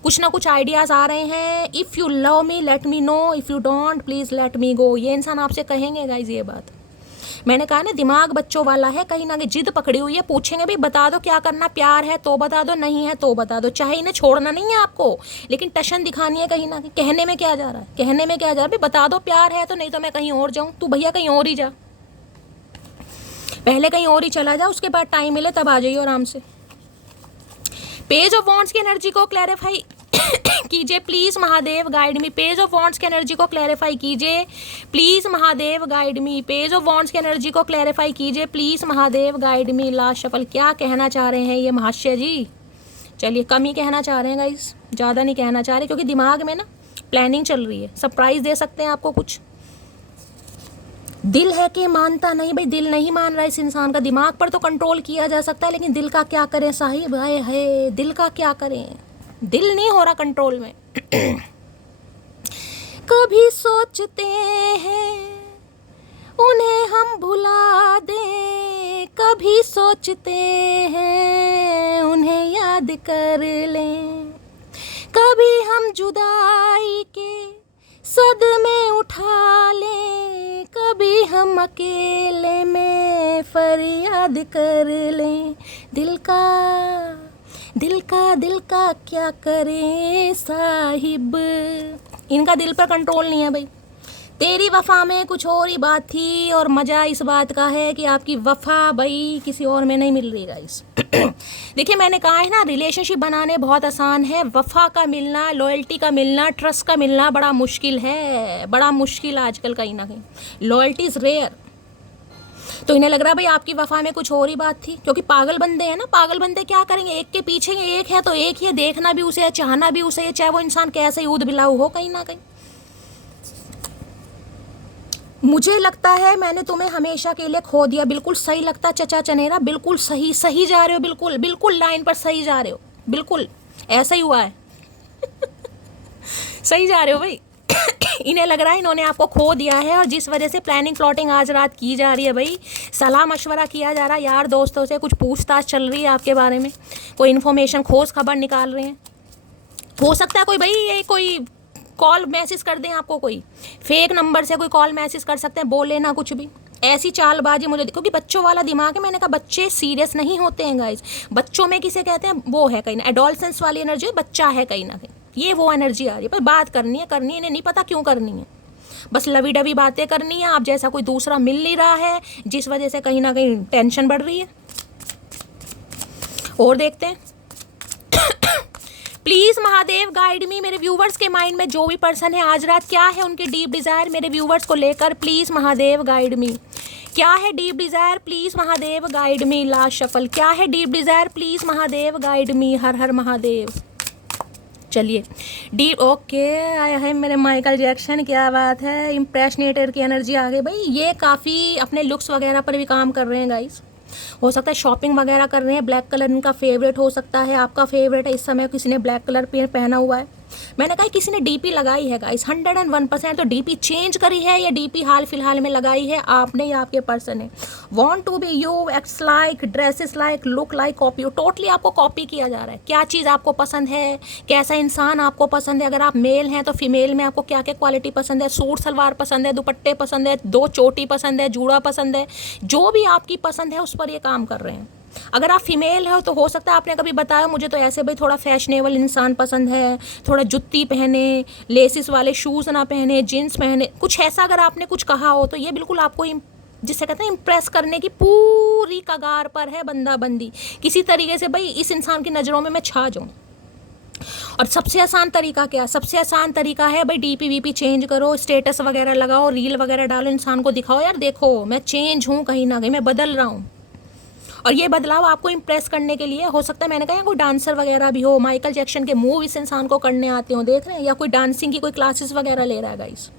कुछ ना कुछ आइडियाज़ आ रहे हैं। If you love me let me know, if you don't please let me go, ये इंसान आपसे कहेंगे गाइस ये बात। मैंने कहा ना, दिमाग बच्चों वाला है, कहीं ना कहीं जिद पकड़ी हुई है। पूछेंगे भी बता दो क्या करना, प्यार है तो बता दो, नहीं है तो बता दो, चाहे इन्हें छोड़ना नहीं है आपको, लेकिन टशन दिखानी है कहीं ना कहीं। कहने में क्या जा रहा है, कहने में क्या जा रहा है, बता दो प्यार है तो, नहीं तो मैं कहीं और जाऊँ। तू भैया कहीं और ही जा, पहले कहीं और ही चला जा, उसके बाद टाइम मिले तब आ जाइए आराम से। पेज ऑफ वॉन्ड्स की एनर्जी को क्लैरिफाई कीजिए please Mahadev, guide me. Page of wands की एनर्जी को क्लैरिफाई कीजिए please Mahadev, guide me. Page of wands की एनर्जी को क्लैरिफाई कीजिए please Mahadev, guide me. Last shuffle, क्या कहना चाह रहे हैं ये महाशय जी? चलिए कम ही कहना चाह रहे हैं गाइस, ज़्यादा नहीं कहना चाह रहे, क्योंकि दिमाग में ना प्लानिंग चल रही है। सरप्राइज दे सकते हैं आपको कुछ। दिल है कि मानता नहीं भाई, दिल नहीं मान रहा है इस इंसान का। दिमाग पर तो कंट्रोल किया जा सकता है, लेकिन दिल का क्या करें साहिब? हाय हाय, दिल का क्या करें, दिल नहीं हो रहा कंट्रोल में। कभी सोचते हैं उन्हें हम भुला दें, कभी सोचते हैं उन्हें याद कर लें, कभी हम जुदाई के सदमे उठा लें, कभी हम अकेले में फरियाद कर लें। दिल का क्या करें साहिब? इनका दिल पर कंट्रोल नहीं है भाई। तेरी वफ़ा में कुछ और ही बात थी, और मज़ा इस बात का है कि आपकी वफ़ा भाई किसी और में नहीं मिल रही गाइस। देखिए मैंने कहा है ना, रिलेशनशिप बनाने बहुत आसान है, वफ़ा का मिलना, लॉयल्टी का मिलना, ट्रस्ट का मिलना बड़ा मुश्किल है, बड़ा मुश्किल आजकल कहीं ना कहीं। Loyalty is rare. तो इन्हें लग रहा है भाई आपकी वफ़ा में कुछ और ही बात थी, क्योंकि पागल बंदे हैं ना। पागल बंदे क्या करेंगे, एक के पीछे एक है तो एक ही है, देखना भी उसे है, चाहना भी उसे है, चाहे वो इंसान कैसे ऊद बिलाऊ हो कहीं ना कहीं। मुझे लगता है मैंने तुम्हें हमेशा के लिए खो दिया। बिल्कुल सही लगता चचा चनेरा, बिल्कुल सही सही जा रहे हो, बिल्कुल बिल्कुल लाइन पर सही जा रहे हो, बिल्कुल ऐसा ही हुआ है। सही जा रहे हो भाई। इन्हें लग रहा है इन्होंने आपको खो दिया है, और जिस वजह से प्लानिंग प्लॉटिंग आज रात की जा रही है भाई, सलाह मशवरा किया जा रहा है यार दोस्तों से, कुछ पूछताछ चल रही है आपके बारे में, कोई इन्फॉर्मेशन खोज खबर निकाल रहे हैं। हो सकता है कोई भाई ये कोई कॉल मैसेज कर दें आपको, कोई फेक नंबर से कोई कॉल मैसेज कर सकते हैं, बोले ना कुछ भी, ऐसी चालबाजी मुझे, क्योंकि बच्चों वाला दिमाग है। मैंने कहा बच्चे सीरियस नहीं होते हैं गाइस। बच्चों में किसे कहते हैं, वो है कहीं ना एडोलसेंस वाली एनर्जी, बच्चा है कहीं ना कहीं, ये वो एनर्जी आ रही है। पर बात करनी है, इन्हें नहीं पता क्यों करनी है, बस लवी डवी बातें करनी है। आप जैसा कोई दूसरा मिल नहीं रहा है, जिस वजह से कहीं ना कहीं टेंशन बढ़ रही है। और देखते हैं। प्लीज महादेव गाइड मी। मेरे व्यूवर्स के माइंड में जो भी पर्सन है आज रात, क्या है उनके डीप डिजायर मेरे व्यूवर्स को लेकर, प्लीज महादेव गाइड मी। क्या है deep desire, please Mahadev guide me. Last shuffle, क्या है deep desire, please Mahadev guide me. हर हर महादेव। चलिए डीप, ओके आया है मेरे माइकल जैक्सन, क्या बात है, इम्प्रेशनेटर की एनर्जी आ गई भाई। ये काफ़ी अपने लुक्स वगैरह पर भी काम कर रहे हैं गाइस। हो सकता है शॉपिंग वगैरह कर रहे हैं, ब्लैक कलर इनका फेवरेट हो सकता है, आपका फेवरेट है। इस समय किसी ने ब्लैक कलर पहना हुआ है, मैंने कहा किसी ने डीपी लगाई है गाइस, 101% तो डीपी चेंज करी है या डीपी हाल फिलहाल में लगाई है आपने या आपके पर्सन है। Want to be you, acts like, dresses like, look like, copy. Totally आपको कॉपी किया जा रहा है। क्या चीज़ आपको पसंद है, कैसा इंसान आपको पसंद है, अगर आप मेल हैं तो फीमेल में आपको क्या क्या क्वालिटी पसंद है, सूट सलवार पसंद है, दुपट्टे पसंद है, 2 चोटी पसंद है, जूड़ा पसंद है, जो भी आपकी पसंद है उस पर ये काम कर रहे हैं। अगर आप फीमेल हो तो हो सकता है आपने कभी बताया मुझे तो ऐसे भाई थोड़ा फैशनेबल इंसान पसंद है, थोड़ा जुत्ती पहने, लेसिस वाले शूज़ ना पहने, जीन्स पहने, कुछ ऐसा अगर आपने कुछ कहा हो तो ये बिल्कुल आपको जिसे कहते हैं इम्प्रेस करने की पूरी कगार पर है बंदा बंदी, किसी तरीके से भाई इस इंसान की नज़रों में मैं छा जाऊँ। और सबसे आसान तरीका क्या, सबसे आसान तरीका है भाई डीपी वीपी चेंज करो, स्टेटस वगैरह लगाओ, रील वगैरह डालो, इंसान को दिखाओ यार देखो मैं चेंज हूँ, कहीं ना कहीं मैं बदल रहा हूँ। और ये बदलाव आपको इम्प्रेस करने के लिए हो सकता है, मैंने कहा कोई डांसर वगैरह भी हो, माइकल जैक्सन के मूव इस इंसान को करने आते हो, देख रहे हैं, या कोई डांसिंग की कोई क्लासेस वगैरह ले रहा है गाइस।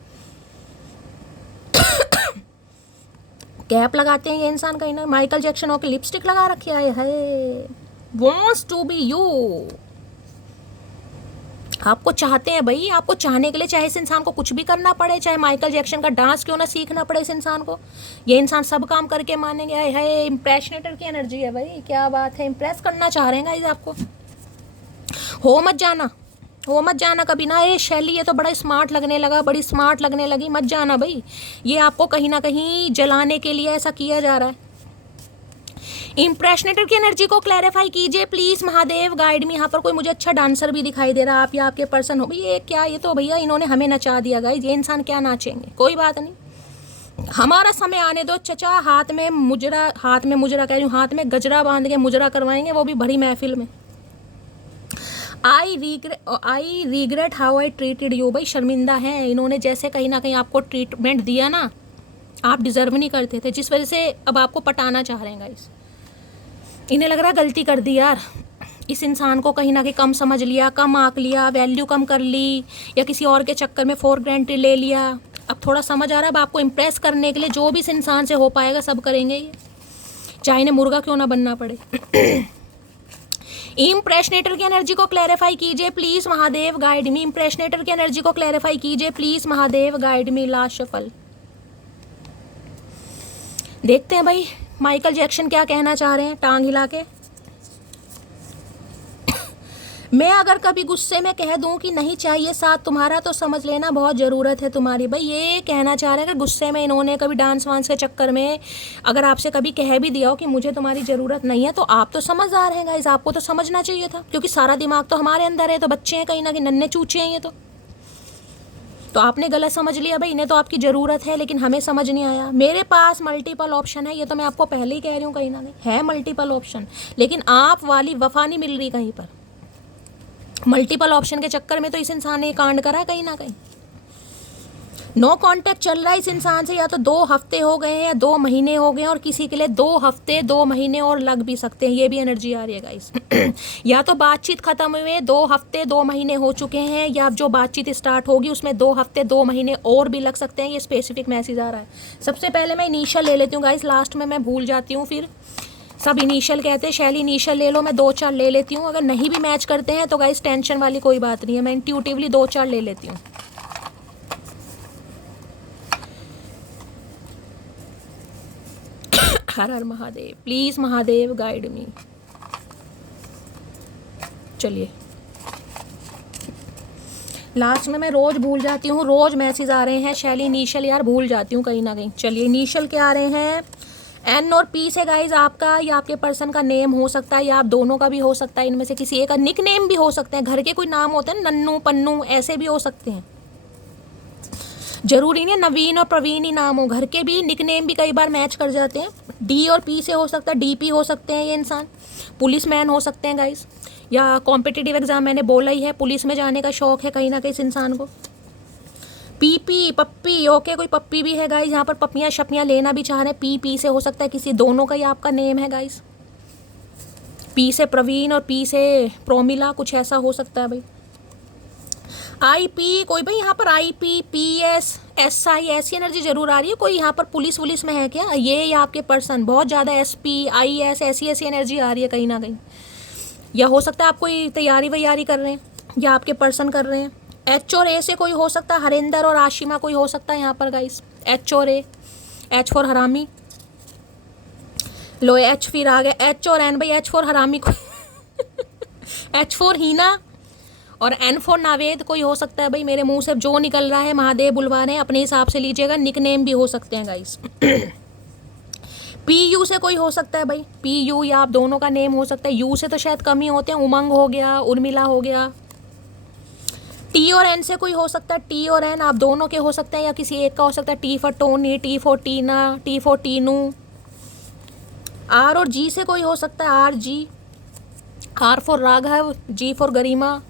कैप लगाते हैं ये इंसान, कहीं ना माइकल जैक्सन होकर लिपस्टिक लगा रखी है, वांट्स टू बी यू। आपको चाहते हैं भाई, आपको चाहने के लिए चाहे इस इंसान को कुछ भी करना पड़े, चाहे माइकल जैक्सन का डांस क्यों ना सीखना पड़े इस इंसान को, ये इंसान सब काम करके मानेंगे। है इम्प्रेशनेटर की एनर्जी है भाई, क्या बात है, इम्प्रेस करना चाह रहे हैं गाइस आपको। हो मत जाना, हो मत जाना कभी ना, ये शैली ये तो बड़ा स्मार्ट लगने लगा, बड़ी स्मार्ट लगने लगी, मत जाना भाई, ये आपको कहीं ना कहीं जलाने के लिए ऐसा किया जा रहा है। इम्प्रेशनेटर की एनर्जी को क्लैरिफाई कीजिए प्लीज़ महादेव, गाइड में। यहाँ पर कोई मुझे अच्छा डांसर भी दिखाई दे रहा है, आप या आपके पर्सन हो भाई, ये क्या, ये तो भैया इन्होंने हमें नचा दिया गाइस, ये इंसान क्या नाचेंगे, कोई बात नहीं, हमारा समय आने दो चचा। हाथ में मुजरा कह रही हूँ, हाथ में गजरा बांध के मुजरा करवाएंगे, वो भी बड़ी महफिल में। I regret how I treated you, भाई शर्मिंदा हैं इन्होंने, जैसे कहीं ना कहीं आपको ट्रीटमेंट दिया ना, आप डिजर्व नहीं करते थे, जिस वजह से अब आपको पटाना चाह रहे हैं गाइस। इन्हें लग रहा गलती कर दी यार, इस इंसान को कहीं ना कहीं कम समझ लिया, कम आंक लिया, वैल्यू कम कर ली, या किसी और के चक्कर में फॉर ग्रांटेड ले लिया। अब थोड़ा समझ आ रहा है, अब आपको इम्प्रेस करने के लिए जो भी इस इंसान से हो पाएगा सब करेंगे ये, चाहे इन्हें मुर्गा क्यों ना बनना पड़े। इम्प्रेशनेटर की एनर्जी को क्लैरिफाई कीजिए प्लीज़ महादेव, गाइड मी। इम्प्रेशनेटर की एनर्जी को क्लैरिफाई कीजिए please Mahadev, guide me. Last shuffle देखते हैं भाई माइकल जैक्सन क्या कहना चाह रहे हैं, टांग हिला के। मैं अगर कभी गुस्से में कह दूं कि नहीं चाहिए साथ तुम्हारा तो समझ लेना बहुत ज़रूरत है तुम्हारी, भाई ये कहना चाह रहे हैं। अगर गुस्से में इन्होंने कभी डांस वांस के चक्कर में अगर आपसे कभी कह भी दिया हो कि मुझे तुम्हारी ज़रूरत नहीं है, तो आप तो समझदार हैं गाइस, आपको तो समझना चाहिए था, क्योंकि सारा दिमाग तो हमारे अंदर है, तो बच्चे हैं कहीं ना कहीं, नन्हे चूचे हैं ये तो आपने गलत समझ लिया भाई, इन्हें तो आपकी ज़रूरत है लेकिन हमें समझ नहीं आया। मेरे पास मल्टीपल ऑप्शन है, ये तो मैं आपको पहले ही कह रही हूँ, कहीं ना कहीं है मल्टीपल ऑप्शन, लेकिन आप वाली वफा नहीं मिल रही कहीं पर। मल्टीपल ऑप्शन के चक्कर में तो इस इंसान ने कांड करा कहीं ना कहीं। नो कांटेक्ट चल रहा है इस इंसान से, या तो 2 हफ्ते हो गए हैं या 2 महीने हो गए हैं, और किसी के लिए 2 हफ्ते 2 महीने और लग भी सकते हैं, ये भी एनर्जी आ रही है गाइस। या तो बातचीत खत्म हुए 2 हफ्ते 2 महीने हो चुके हैं, या जो बातचीत स्टार्ट होगी उसमें 2 हफ्ते 2 महीने और भी लग सकते हैं, ये स्पेसिफिक मैसेज आ रहा है। सबसे पहले मैं इनिशियल ले लेती हूँ गाइस, लास्ट में मैं भूल जाती हूँ, फिर सब इनिशियल कहते हैं, शैली इनिशियल ले लो, मैं 2-4 ले लेती हूँ। अगर नहीं भी मैच करते हैं तो गाइस टेंशन वाली कोई बात नहीं है, मैं इंट्यूटिवली 2-4 ले लेती हूँ। हर हर Mahadev, please Mahadev guide me. चलिए लास्ट में मैं रोज भूल जाती हूँ, रोज मैसेज आ रहे हैं शैली इनिशियल, यार भूल जाती हूँ कहीं ना कहीं। चलिए इनिशियल क्या आ रहे हैं, एन और पी से गाइज आपका या आपके पर्सन का नेम हो सकता है, या आप दोनों का भी हो सकता है, इनमें से किसी एक का निक नेम भी हो सकते हैं, घर के कोई नाम होते हैं नन्नू पन्नू ऐसे भी हो सकते हैं, जरूरी नहीं नवीन और प्रवीण ही नाम हो, घर के भी निक नेम भी कई बार मैच कर जाते हैं। डी और पी से हो सकता है, डीपी हो सकते हैं ये इंसान, पुलिस मैन हो सकते हैं गाइस, या कॉम्पिटिटिव एग्जाम मैंने बोला ही है, पुलिस में जाने का शौक है कहीं ना कहीं इस इंसान को। पी पप्पी, ओके कोई पप्पी भी है गाइस, यहाँ पर पप्पियाँ शपियाँ लेना भी चाह रहे हैं। पी से हो सकता है किसी दोनों का ही आपका नेम है गाइस, पी से प्रवीण और पी से प्रोमिला, कुछ ऐसा हो सकता है भाई। IP कोई भाई यहाँ पर IP PS SI ऐसी एनर्जी जरूर आ रही है, कोई यहाँ पर पुलिस वुलिस में है क्या ये, या आपके पर्सन बहुत ज़्यादा SP IS ऐसी एनर्जी आ रही है कहीं ना कहीं, या हो सकता है आप कोई तैयारी वैयारी कर रहे हैं। या आपके पर्सन कर रहे हैं। एच और ए से कोई हो सकता है, हरिंदर और आशिमा कोई हो सकता है यहाँ पर गाइस। एच और ए, एच फॉर हरामी, लो एच फिर आ गया, एच और एन भाई, एच फॉर हरामी को एच फॉर हीना और एन फॉर नावेद कोई हो सकता है भाई। मेरे मुंह से जो निकल रहा है महादेव बुलवा रहे हैं, अपने हिसाब से लीजिएगा, निकनेम भी हो सकते हैं गाइस। पी यू से कोई हो सकता है भाई, पी यू या आप दोनों का नेम हो सकता है। यू से तो शायद कम ही होते हैं, उमंग हो गया, उर्मिला हो गया। टी और एन से कोई हो सकता है, टी और एन आप दोनों के हो सकते हैं या किसी एक का हो सकता है। T for Tony, T for Tina, T for Tinu. R और जी से कोई हो सकता है, R G, R for Raghav, G for Garima.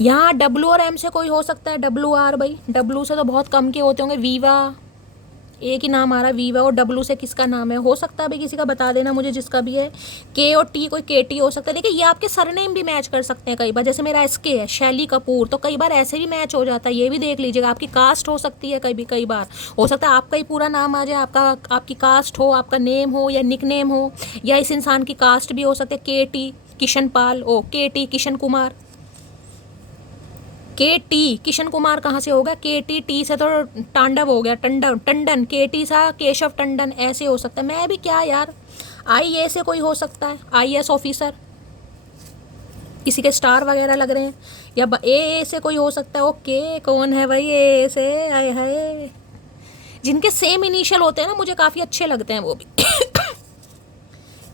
यहाँ डब्लू और एम से कोई हो सकता है, डब्लू आर भाई, डब्लू से तो बहुत कम के होते होंगे। वीवा, एक ही नाम आ रहा है वीवा, और डब्लू से किसका नाम है, हो सकता है भाई किसी का बता देना मुझे जिसका भी है। के और टी, कोई के टी हो सकता है। देखिए ये आपके सरनेम भी मैच कर सकते हैं कई बार, जैसे मेरा एसके है, शैली कपूर, तो कई बार ऐसे भी मैच हो जाता है, ये भी देख लीजिएगा। आपकी कास्ट हो सकती है कई बार हो सकता है आपका ही पूरा नाम आ जाए, आपकी कास्ट हो, आपका नेम हो या निक नेम हो, या इस इंसान की कास्ट भी हो सकती है। के टी किशन पाल, ओ के टी किशन कुमार, के टी किशन कुमार कहाँ से होगा, के टी, टी से तो तांडव हो गया, टंडन, टंडन, के टी सा केशव टंडन, ऐसे हो सकता है। मैं भी क्या यार, आई ए से कोई हो सकता है, IAS ऑफिसर, किसी के स्टार वगैरह लग रहे हैं। या ए से कोई हो सकता है। ओके, कौन है भाई ए से, आए हाय, जिनके सेम इनिशियल होते हैं ना मुझे काफ़ी अच्छे लगते हैं वो भी।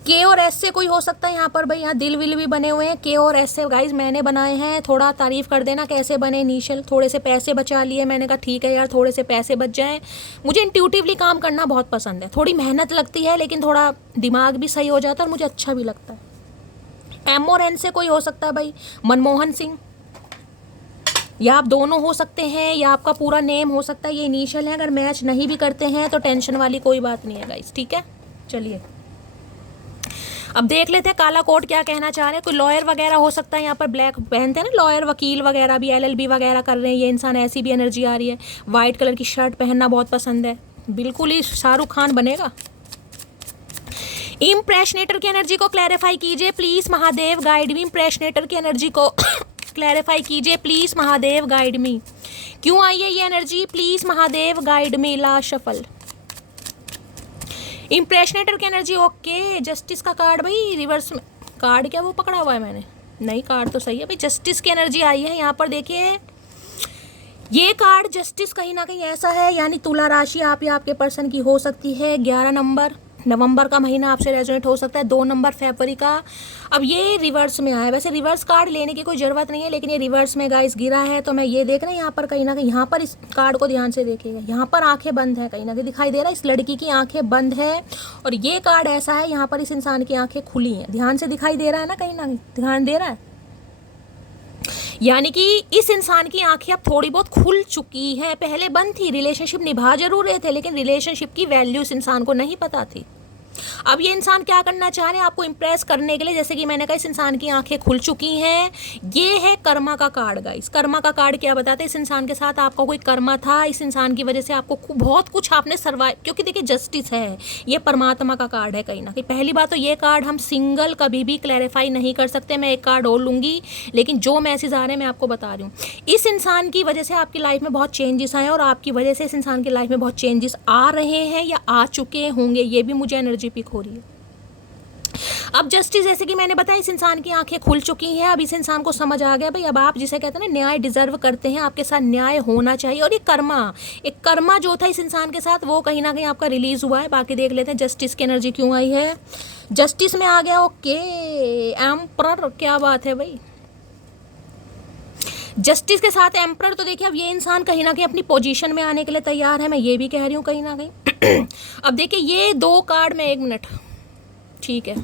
के और एस से कोई हो सकता है यहाँ पर भाई, यहाँ दिल विल भी बने हुए हैं। के और एस से गाइज मैंने बनाए हैं, थोड़ा तारीफ़ कर देना कैसे बने इनिशियल। थोड़े से पैसे बचा लिए, मैंने कहा ठीक है यार थोड़े से पैसे बच जाएं। मुझे इंट्यूटिवली काम करना बहुत पसंद है, थोड़ी मेहनत लगती है लेकिन थोड़ा दिमाग भी सही हो जाता है और मुझे अच्छा भी लगता है। एम और एन से कोई हो सकता है भाई, मनमोहन सिंह, या आप दोनों हो सकते हैं या आपका पूरा नेम हो सकता है। ये इनिशियल है, अगर मैच नहीं भी करते हैं तो टेंशन वाली कोई बात नहीं है गाइज, ठीक है। चलिए अब देख लेते हैं काला कोट क्या कहना चाह रहे हैं। कोई लॉयर वगैरह हो सकता है यहाँ पर, ब्लैक पहनते हैं ना लॉयर, वकील वगैरह भी, LLB वगैरह कर रहे हैं ये इंसान, ऐसी भी एनर्जी आ रही है। वाइट कलर की शर्ट पहनना बहुत पसंद है, बिल्कुल ही शाहरुख खान बनेगा। इम्प्रेशनेटर की एनर्जी को क्लैरिफाई कीजिए प्लीज महादेव, गाइड मी। इम्प्रेशनेटर की एनर्जी को क्लैरिफाई कीजिए प्लीज महादेव, गाइड मी। क्यों आई है ये energy, please Mahadev guide me. Last shuffle, impressionator की एनर्जी। ओके, जस्टिस का कार्ड भाई रिवर्स में, कार्ड क्या वो पकड़ा हुआ है मैंने, नहीं कार्ड तो सही है भाई। जस्टिस की एनर्जी आई है यहाँ पर, देखिए ये कार्ड जस्टिस कहीं ना कहीं ऐसा है, यानी तुला राशि आप या आपके पर्सन की हो सकती है। 11 नवंबर का महीना आपसे रेजोनेट हो सकता है, 2 नंबर फरवरी का। अब ये रिवर्स में आया, वैसे रिवर्स कार्ड लेने की कोई ज़रूरत नहीं है लेकिन ये रिवर्स में गाइस गिरा है, तो मैं ये देख रहा हूँ यहाँ पर कहीं ना कहीं, यहाँ पर इस कार्ड को ध्यान से देखिएगा, यहाँ पर आंखें बंद है, कहीं ना कहीं दिखाई दे रहा है इस लड़की की आंखें बंद है। और ये कार्ड ऐसा है यहाँ पर इस इंसान की आंखें खुली हैं, ध्यान से दिखाई दे रहा है ना, कहीं ना कहीं ध्यान दे रहा है, यानी कि इस इंसान की आंखें अब थोड़ी बहुत खुल चुकी हैं। पहले बंद थी, रिलेशनशिप निभा जरूर रहे थे लेकिन रिलेशनशिप की वैल्यू इस इंसान को नहीं पता थी। अब ये इंसान क्या करना चाह रहे हैं, आपको इंप्रेस करने के लिए, जैसे कि मैंने कहा इस इंसान की आंखें खुल चुकी हैं। ये है कर्मा का कार्ड गाइस। कर्मा का कार्ड क्या बताते हैं, इस इंसान के साथ आपका कोई कर्मा था, इस इंसान की वजह से आपको बहुत कुछ आपने सर्वाइव, क्योंकि देखिए जस्टिस है, ये परमात्मा का कार्ड है कहीं ना कहीं। पहली बात तो ये कार्ड हम सिंगल कभी भी क्लैरिफाई नहीं कर सकते, मैं एक कार्ड और लूँगी, लेकिन जो मैसेज आ रहे हैं मैं आपको बता रही हूँ। इस इंसान की वजह से आपकी लाइफ में बहुत चेंजेस आए और आपकी वजह से इस इंसान की लाइफ में बहुत चेंजेस आ रहे हैं या आ चुके होंगे, ये भी मुझे एनर्जी पिक हो रही है। अब जस्टिस, जैसे कि मैंने बताया, इस इंसान की आंखें खुल चुकी हैं। अब इस इंसान को समझ आ गया भाई, अब आप जिसे कहते हैं ना न्याय डिजर्व करते हैं, आपके साथ न्याय होना चाहिए। और ये कर्मा, एक कर्मा जो था इस इंसान के साथ, वो कहीं ना कहीं आपका रिलीज हुआ है। बाकी देख लेते हैं जस्टिस की एनर्जी क्यों आई है। जस्टिस में आ गया, ओके, एम्परर, क्या बात है भाई, जस्टिस के साथ एम्परर। तो देखिए अब ये इंसान कहीं ना कहीं अपनी पोजीशन में आने के लिए तैयार है, मैं ये भी कह रही हूँ कहीं ना कहीं। अब देखिए ये 2 कार्ड में, 1 मिनट, ठीक है,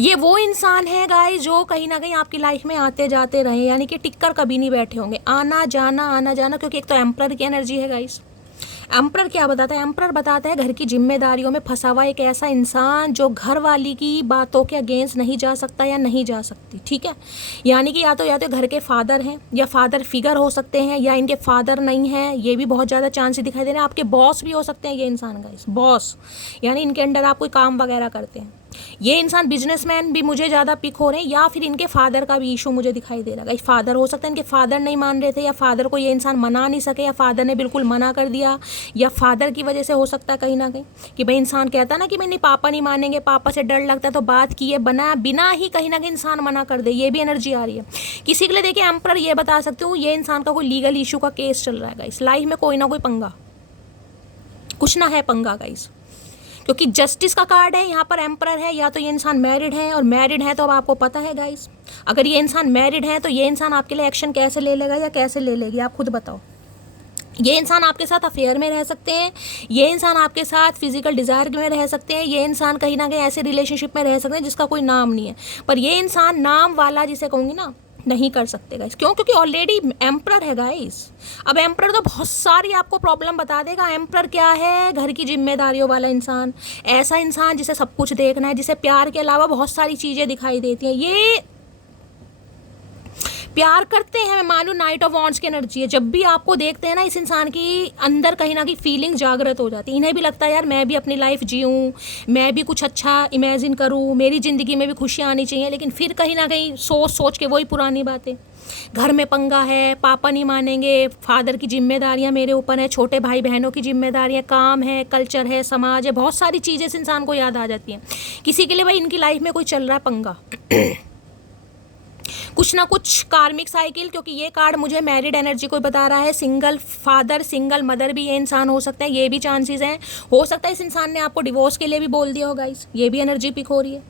ये वो इंसान है गाइस जो कहीं ना कहीं आपकी लाइफ में आते जाते रहे, यानी कि टिककर कभी नहीं बैठे होंगे, आना जाना, क्योंकि एक तो एम्परर की एनर्जी है गाइस। एम्परर क्या बताता है, एम्परर बताता है घर की जिम्मेदारियों में फंसा हुआ एक ऐसा इंसान जो घर वाली की बातों के अगेंस्ट नहीं जा सकता या नहीं जा सकती, ठीक है। यानी कि या तो घर के फादर हैं या फादर फिगर हो सकते हैं, या इनके फादर नहीं हैं, ये भी बहुत ज़्यादा चांस दिखाई दे रहे हैं। आपके बॉस भी हो सकते हैं ये इंसान गाइस, बॉस, यानी इनके अंडर आप कोई काम वगैरह करते हैं। ये इंसान बिजनेसमैन भी मुझे ज़्यादा पिक हो रहे हैं, या फिर इनके फादर का भी इशू मुझे दिखाई दे रहा है। फादर हो सकता है इनके फादर नहीं मान रहे थे, या फादर को ये इंसान मना नहीं सके, या फादर ने बिल्कुल मना कर दिया, या फादर की वजह से हो सकता है कहीं ना कहीं कि भाई इंसान कहता ना कि नहीं पापा नहीं मानेंगे, पापा से डर लगता है, तो बात किए बिना ही कहीं ना कहीं इंसान मना कर दे। ये भी एनर्जी आ रही है किसी के लिए। देखिए एम्परर ये बता सकती हूँ, ये इंसान का कोई लीगल इशू का केस चल रहा है गाइस, लाइफ में कोई ना कोई पंगा, कुछ ना है पंगा गाइस, क्योंकि जस्टिस का कार्ड है यहाँ पर, एम्परर है। या तो ये इंसान मैरिड है, और मैरिड है तो अब आपको पता है गाइस, अगर ये इंसान मैरिड है तो ये इंसान आपके लिए एक्शन कैसे ले लेगा या कैसे ले लेगी, आप खुद बताओ। ये इंसान आपके साथ अफेयर में रह सकते हैं, ये इंसान आपके साथ फिजिकल डिज़ायर में रह सकते हैं, ये इंसान कहीं ना कहीं ऐसे रिलेशनशिप में रह सकते हैं जिसका कोई नाम नहीं है, पर ये इंसान नाम वाला जिसे कहूँगी ना नहीं कर सकते गाइस। क्यों? क्योंकि ऑलरेडी एम्परर है गाइस। अब एम्परर तो बहुत सारी आपको प्रॉब्लम बता देगा। एम्परर क्या है? घर की जिम्मेदारियों वाला इंसान, ऐसा इंसान जिसे सब कुछ देखना है, जिसे प्यार के अलावा बहुत सारी चीज़ें दिखाई देती हैं। ये प्यार करते हैं, मैं मानूँ नाइट ऑफ वॉन्ड्स की एनर्जी है। जब भी आपको देखते हैं ना, इस इंसान की अंदर कहीं ना कहीं फीलिंग जागृत हो जाती है। इन्हें भी लगता है यार मैं भी अपनी लाइफ जीऊँ, मैं भी कुछ अच्छा इमेजिन करूँ, मेरी ज़िंदगी में भी खुशियाँ आनी चाहिए। लेकिन फिर कहीं ना कहीं सोच सोच के वही पुरानी बातें, घर में पंगा है, पापा नहीं मानेंगे, फादर की जिम्मेदारियाँ मेरे ऊपर है, छोटे भाई बहनों की जिम्मेदारियाँ, काम है, कल्चर है, समाज है, बहुत सारी चीज़ें इस इंसान को याद आ जाती हैं। किसी के लिए भाई इनकी लाइफ में कोई चल रहा है पंगा कुछ ना कुछ कार्मिक साइकिल, क्योंकि ये कार्ड मुझे मैरिड एनर्जी को बता रहा है। सिंगल फादर, सिंगल मदर भी ये इंसान हो सकता है, ये भी चांसेस हैं। हो सकता है इस इंसान ने आपको डिवोर्स के लिए भी बोल दिया होगा, ये भी एनर्जी पिक हो रही है।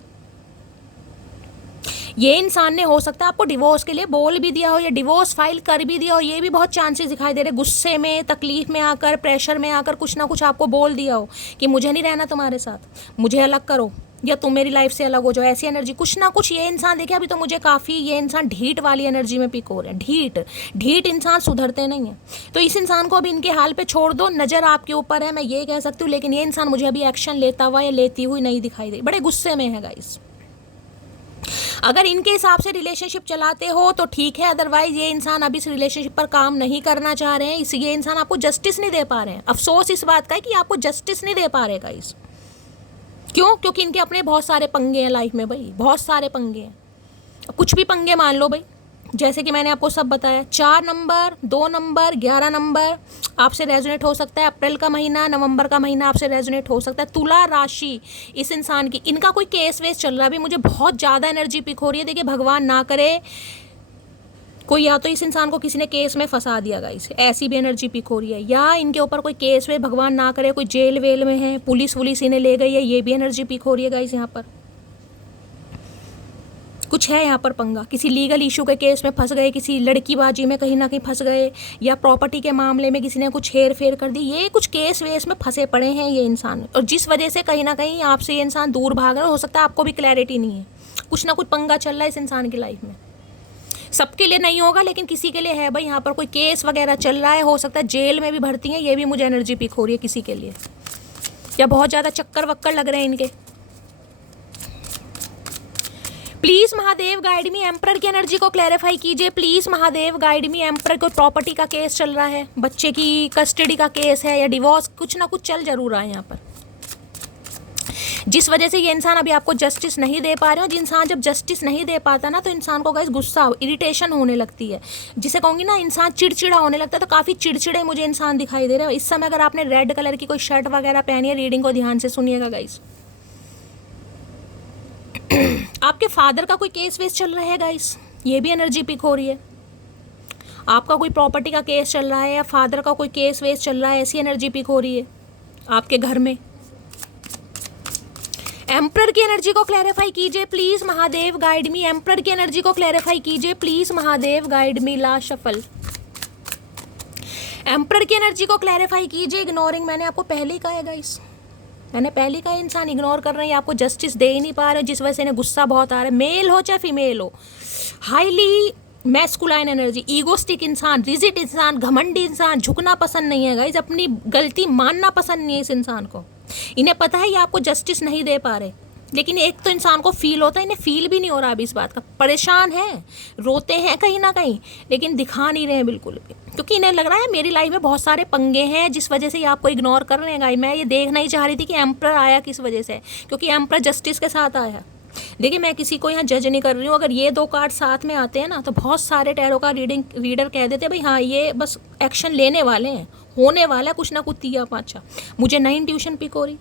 ये इंसान ने हो सकता है आपको डिवोर्स के लिए बोल भी दिया हो, या डिवोर्स फाइल कर भी दिया हो, ये भी बहुत चांसेस दिखाई दे रहे। गुस्से में, तकलीफ में आकर, प्रेशर में आकर कुछ ना कुछ आपको बोल दिया हो कि मुझे नहीं रहना तुम्हारे साथ, मुझे अलग करो, या तुम मेरी लाइफ से अलग हो जाओ। ऐसी एनर्जी कुछ ना कुछ ये इंसान देखिए। अभी तो मुझे काफ़ी ये इंसान ढीठ वाली एनर्जी में पिक हो रहे हैं। ढीठ इंसान सुधरते नहीं हैं। तो इस इंसान को अभी इनके हाल पे छोड़ दो, नज़र आपके ऊपर है, मैं ये कह सकती हूँ। लेकिन ये इंसान मुझे अभी एक्शन लेता हुआ या लेती हुई नहीं दिखाई दे, बड़े गुस्से में है गाइस। अगर इनके हिसाब से रिलेशनशिप चलाते हो तो ठीक है, अदरवाइज ये इंसान अभी इस रिलेशनशिप पर काम नहीं करना चाह रहे हैं। ये इंसान आपको जस्टिस नहीं दे पा रहे हैं। अफसोस इस बात का है कि आपको जस्टिस नहीं दे पा रहे गाइस। क्यों? क्योंकि इनके अपने बहुत सारे पंगे हैं लाइफ में भाई, बहुत सारे पंगे हैं। कुछ भी पंगे मान लो भाई, जैसे कि मैंने आपको सब बताया। 4 नंबर, 2 नंबर, 11 नंबर आपसे रेजोनेट हो सकता है। अप्रैल का महीना, नवंबर का महीना आपसे रेजोनेट हो सकता है। तुला राशि इस इंसान की, इनका कोई केस वेस चल रहा है। अभी मुझे बहुत ज़्यादा एनर्जी पिक हो रही है। देखिए भगवान ना करे कोई, या तो इस इंसान को किसी ने केस में फंसा दिया गाइस, ऐसी भी एनर्जी पिक हो रही है। या इनके ऊपर कोई केस वे, भगवान ना करे कोई जेल वेल में है, पुलिस वुलिस इन्हें ले गई है, ये भी एनर्जी पिक हो रही है गाइस। यहाँ पर कुछ है, यहाँ पर पंगा, किसी लीगल इशू के केस में फंस गए, किसी लड़कीबाजी में कहीं ना कहीं फंस गए, या प्रॉपर्टी के मामले में किसी ने कुछ हेर फेर कर दी। ये कुछ केस वेस में फंसे पड़े हैं ये इंसान, और जिस वजह से कहीं ना कहीं आपसे ये इंसान दूर भाग रहा है। हो सकता है आपको भी क्लैरिटी नहीं है, कुछ ना कुछ पंगा चल रहा है इस इंसान की लाइफ में। सबके लिए नहीं होगा लेकिन किसी के लिए है भाई। यहाँ पर कोई केस वगैरह चल रहा है, हो सकता है जेल में भी भर्ती है, ये भी मुझे एनर्जी पिक हो रही है किसी के लिए। या बहुत ज़्यादा चक्कर वक्कर लग रहे हैं इनके। Please Mahadev guide me, emperor की एनर्जी को क्लैरिफाई कीजिए please Mahadev guide me. Emperor को प्रॉपर्टी का केस चल रहा है, बच्चे की कस्टडी का केस है, या डिवोर्स, कुछ ना कुछ चल जरूर रहा है यहाँ पर, जिस वजह से ये इंसान अभी आपको जस्टिस नहीं दे पा रहे हो। जिस इंसान जब जस्टिस नहीं दे पाता ना, तो इंसान को गाइस गुस्सा, इरिटेशन होने लगती है, जिसे कहूँगी ना इंसान चिड़चिड़ा होने लगता है। तो काफ़ी चिड़चिड़े मुझे इंसान दिखाई दे रहे हो इस समय। अगर आपने रेड कलर की कोई शर्ट वगैरह पहनी है, रीडिंग को ध्यान से सुनिएगा गाइस। आपके फादर का कोई केस वेस चल रहा है गाइस, ये भी एनर्जी पिक हो रही है। आपका कोई प्रॉपर्टी का केस चल रहा है, या फादर का कोई केस वेस चल रहा है, ऐसी एनर्जी पिक हो रही है आपके घर में। एम्परर की एनर्जी को क्लैरिफाई कीजिए please Mahadev guide me. Emperor की एनर्जी को क्लैरिफाई कीजिए please Mahadev guide me. Last shuffle, emperor की एनर्जी को क्लैरिफाई कीजिए। इग्नोरिंग, मैंने आपको पहले ही कहा है गाइस, मैंने पहले कहा इंसान इग्नोर कर रहे हैं, आपको जस्टिस दे ही नहीं पा रहे, जिस वजह से इन्हें गुस्सा बहुत आ रहा है। मेल हो चाहे फीमेल हो, हाईली मैस्कुलाइन एनर्जी, ईगोस्टिक इंसान, रिजिड इंसान, घमंडी इंसान, झुकना पसंद नहीं है गाइस, अपनी गलती मानना पसंद नहीं है इस इंसान को। इन्हें पता है ये आपको जस्टिस नहीं दे पा रहे, लेकिन एक तो इंसान को फील होता है, इन्हें फील भी नहीं हो रहा अभी इस बात का, परेशान है, रोते हैं कहीं ना कहीं, लेकिन दिखा नहीं रहे हैं बिल्कुल भी, क्योंकि इन्हें लग रहा है मेरी लाइफ में बहुत सारे पंगे हैं जिस वजह से ये आपको इग्नोर कर रहे हैं गाइस। मैं ये देखना ही चाह रही थी कि एम्प्रर आया किस वजह से, क्योंकि एम्प्रर जस्टिस के साथ आया। देखिए मैं किसी को यहाँ जज नहीं कर रही हूँ, अगर ये 2 कार्ड साथ में आते हैं ना तो बहुत सारे टैरो का रीडर कह देते हैं भाई हाँ ये बस एक्शन लेने वाले हैं, होने वाला है कुछ ना कुछ 3-5। मुझे नई इंट्यूशन पिक हो रही,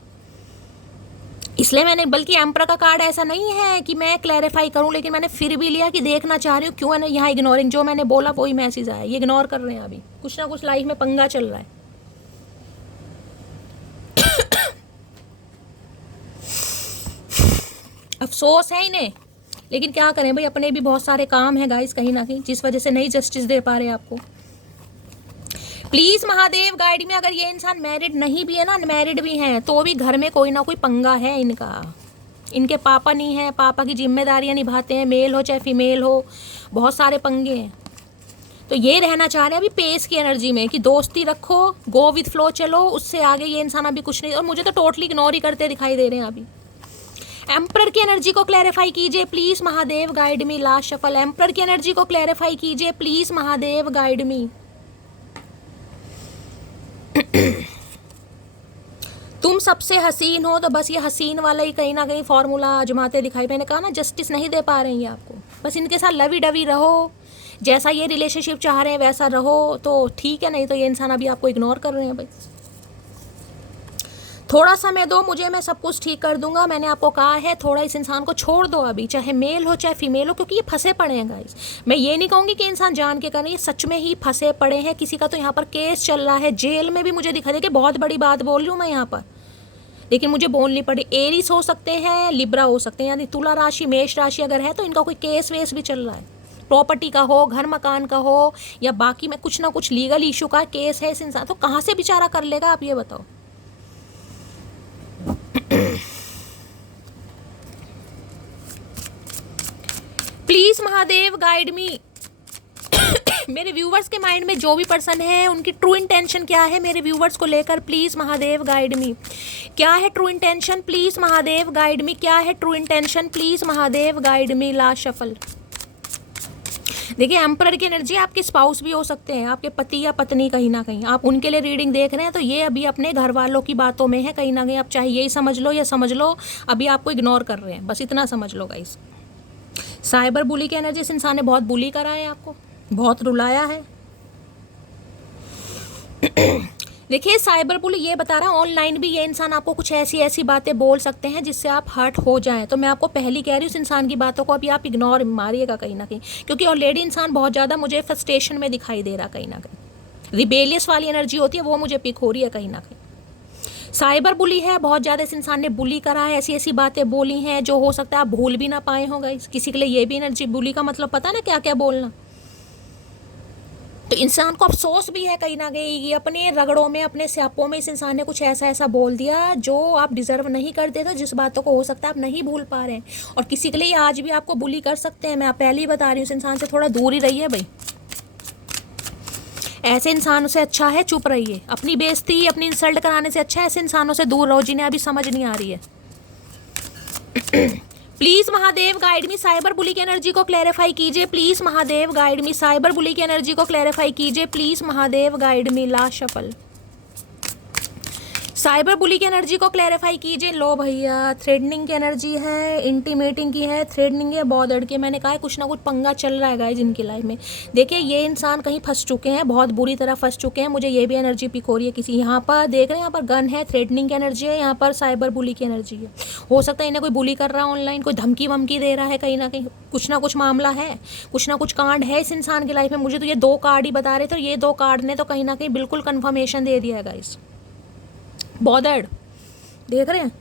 इसलिए मैंने, बल्कि एम्पर का कार्ड ऐसा नहीं है कि मैं क्लैरिफाई करूं, लेकिन मैंने फिर भी लिया कि देखना चाह रही हूँ क्यों है ना यहाँ इग्नोरिंग, जो मैंने बोला वही मैसेज आया, ये इग्नोर कर रहे हैं, अभी कुछ ना कुछ लाइफ में पंगा चल रहा है। अफसोस है इन्हें, लेकिन क्या करें भाई, अपने भी बहुत सारे काम है गाइस कहीं ना कहीं, जिस वजह से नहीं जस्टिस दे पा रहे आपको। प्लीज महादेव गाइड में, अगर ये इंसान मैरिड नहीं भी है ना, अनमैरिड भी हैं, तो भी घर में कोई ना कोई पंगा है इनका। इनके पापा नहीं है, पापा की जिम्मेदारियां निभाते हैं, मेल हो चाहे फीमेल हो, बहुत सारे पंगे हैं। तो ये रहना चाह रहे हैं अभी पेस की एनर्जी में कि दोस्ती रखो, गो विथ फ्लो चलो, उससे आगे ये इंसान अभी कुछ नहीं, और मुझे तो टोटली इग्नोर ही करते दिखाई दे रहे हैं अभी। एम्प्रर की एनर्जी को क्लैरिफाई कीजिए please Mahadev guide me, last shuffle. Emperor की एनर्जी को क्लैरिफाई कीजिए प्लीज महादेव गाइड मी। तुम सबसे हसीन हो, तो बस ये हसीन वाला ही कहीं ना कहीं फॉर्मूला आजमाते दिखाई, मैंने कहा ना जस्टिस नहीं दे पा रहे हैं ये आपको, बस इनके साथ लवी डवी रहो, जैसा ये रिलेशनशिप चाह रहे हैं वैसा रहो तो ठीक है, नहीं तो ये इंसान अभी आपको इग्नोर कर रहे हैं भाई। थोड़ा समय दो मुझे, मैं सब कुछ ठीक कर दूंगा, मैंने आपको कहा है थोड़ा इस इंसान को छोड़ दो अभी, चाहे मेल हो चाहे फीमेल हो, क्योंकि ये फंसे पड़े हैं गाइस। मैं ये नहीं कहूँगी कि इंसान जान के कर रहे हैं, ये सच में ही फंसे पड़े हैं, किसी का तो यहाँ पर केस चल रहा है, जेल में भी मुझे दिखा दे कि बहुत बड़ी बात बोल रही हूँ मैं यहाँ पर, लेकिन मुझे बोलनी पड़ी। एरीज हो सकते हैं, लिब्रा हो सकते हैं, यानी तुला राशि मेष राशि अगर है तो इनका कोई केस वेस भी चल रहा है, प्रॉपर्टी का हो, घर मकान का हो, या बाकी में कुछ ना कुछ लीगल इशू का केस है इस इंसान, तो कहाँ से बेचारा कर लेगा आप ये बताओ। प्लीज महादेव गाइड मी। मेरे व्यूवर्स के माइंड में जो भी पर्सन है उनकी ट्रू इंटेंशन क्या है मेरे व्यूवर्स को लेकर, प्लीज महादेव गाइड मी। क्या है true intention, please Mahadev guide me, क्या है true intention, please Mahadev guide me. Last shuffle. देखिए एम्परर की एनर्जी आपके स्पाउस भी हो सकते हैं, आपके पति या पत्नी, कहीं ना कहीं आप उनके लिए रीडिंग देख रहे हैं तो ये अभी अपने घर वालों की बातों में है कहीं ना कहीं, आप चाहे यही समझ लो या समझ लो अभी आपको इग्नोर कर रहे हैं, बस इतना समझ लो गाइस। साइबर बुली की एनर्जी, इस इंसान ने बहुत बुली करा है आपको, बहुत रुलाया है। देखिए साइबर बुली ये बता रहा है ऑनलाइन भी ये इंसान आपको कुछ ऐसी ऐसी बातें बोल सकते हैं जिससे आप हर्ट हो जाएं, तो मैं आपको पहले कह रही हूँ उस इंसान की बातों को अभी आप इग्नोर मारिएगा कहीं ना कहीं, क्योंकि ऑलरेडी इंसान बहुत ज़्यादा मुझे फ्रस्ट्रेशन में दिखाई दे रहा कहीं ना कहीं, रिबेलियस वाली एनर्जी होती है वो मुझे पिक हो रही है कहीं ना कहीं। साइबर बुली है, बहुत ज़्यादा इस इंसान ने बुली करा है, ऐसी ऐसी बातें बोली हैं जो हो सकता है आप भूल भी ना पाए होंगे। किसी के लिए ये भी एनर्जी, बुली का मतलब पता ना क्या क्या बोलना, तो इंसान को अफसोस भी है कहीं ना कहीं कि अपने रगड़ों में, अपने स्यापों में इस इंसान ने कुछ ऐसा ऐसा बोल दिया जो आप डिजर्व नहीं करते थे, जिस बातों को हो सकता है आप नहीं भूल पा रहे हैं, और किसी के लिए आज भी आपको बुली कर सकते हैं। मैं आप पहले ही बता रही हूँ इस इंसान से थोड़ा दूर ही रहिए भाई, ऐसे इंसानों से अच्छा है चुप रहिए, अपनी बेइज्जती अपनी इंसल्ट कराने से अच्छा है ऐसे इंसानों से दूर रहो जिन्हें अभी समझ नहीं आ रही है। Please Mahadev guide me, cyber bully की एनर्जी को क्लैरिफाई कीजिए please Mahadev guide me, cyber bully की एनर्जी को क्लैरिफाई कीजिए please Mahadev guide me. Last shuffle. Cyber bully की एनर्जी को क्लैरिफाई कीजिए। लो भैया, थ्रेडनिंग की एनर्जी है, इंटीमेटिंग की है, थ्रेडनिंग है, बॉदर्ड के, मैंने कहा कुछ ना कुछ पंगा चल रहा है गाइस इनकी लाइफ में। देखिए ये इंसान कहीं फंस चुके हैं, बहुत बुरी तरह फंस चुके हैं, मुझे ये भी एनर्जी पिक हो रही है किसी, यहाँ पर देख रहे हैं, यहाँ पर गन है, थ्रेडनिंग की एनर्जी है, यहाँ पर साइबर बुली की एनर्जी है। हो सकता है इन्हें कोई बुली कर रहा है ऑनलाइन, कोई धमकी वमकी दे रहा है कहीं ना कहीं, कुछ ना कुछ मामला है, कुछ ना कुछ कांड है इस इंसान की लाइफ में। मुझे तो ये 2 कार्ड ही बता रहे थे, ये 2 कार्ड ने तो कहीं ना कहीं बिल्कुल कन्फर्मेशन दे दिया है गाइस। बॉदर्ड देख रहे हैं,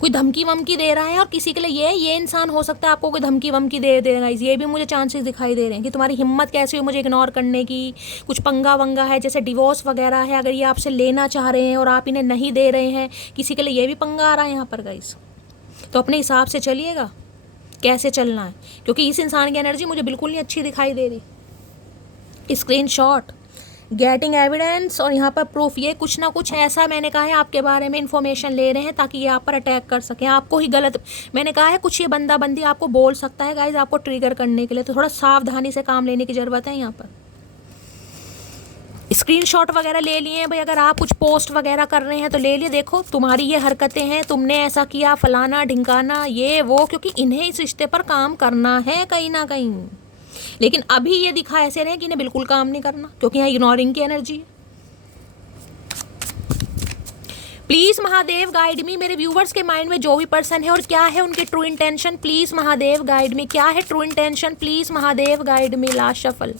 कोई धमकी वमकी दे रहा है, और किसी के लिए ये इंसान हो सकता है आपको कोई धमकी वमकी दे देगा। ये भी मुझे चांसेस दिखाई दे रहे हैं कि तुम्हारी हिम्मत कैसे हुई मुझे इग्नोर करने की, कुछ पंगा वंगा है, जैसे डिवोर्स वगैरह है, अगर ये आपसे लेना चाह रहे हैं और आप इन्हें नहीं दे रहे हैं, किसी के लिए ये भी पंगा आ रहा है यहाँ पर गाइस। तो अपने हिसाब से चलिएगा कैसे चलना है, क्योंकि इस इंसान की एनर्जी मुझे बिल्कुल नहीं अच्छी दिखाई दे रही। स्क्रीनशॉट गेटिंग एविडेंस, और यहाँ पर प्रूफ। ये कुछ ना कुछ ऐसा मैंने कहा है आपके बारे में इन्फॉर्मेशन ले रहे हैं ताकि ये आप पर अटैक कर सकें, आपको ही गलत। मैंने कहा है कुछ ये बंदा बंदी आपको बोल सकता है गाइज आपको ट्रिगर करने के लिए, तो थोड़ा सावधानी से काम लेने की ज़रूरत है। यहाँ पर स्क्रीनशॉट वगैरह ले लिए हैं भाई, अगर आप कुछ पोस्ट वगैरह कर रहे हैं तो ले लिए, देखो तुम्हारी ये हरकतें हैं, तुमने ऐसा किया, फलाना ढिंकाना ये वो, क्योंकि इन्हें इस रिश्ते पर काम करना है कहीं ना कहीं। लेकिन अभी ये दिखा ऐसे रहे कि इन्हें बिल्कुल काम नहीं करना, क्योंकि यहाँ इग्नोरिंग की एनर्जी है। प्लीज महादेव गाइड मी, मेरे व्यूवर्स के माइंड में जो भी पर्सन है और क्या है उनकी true intention, please Mahadev guide me. क्या है true intention, please Mahadev guide me. Last shuffle.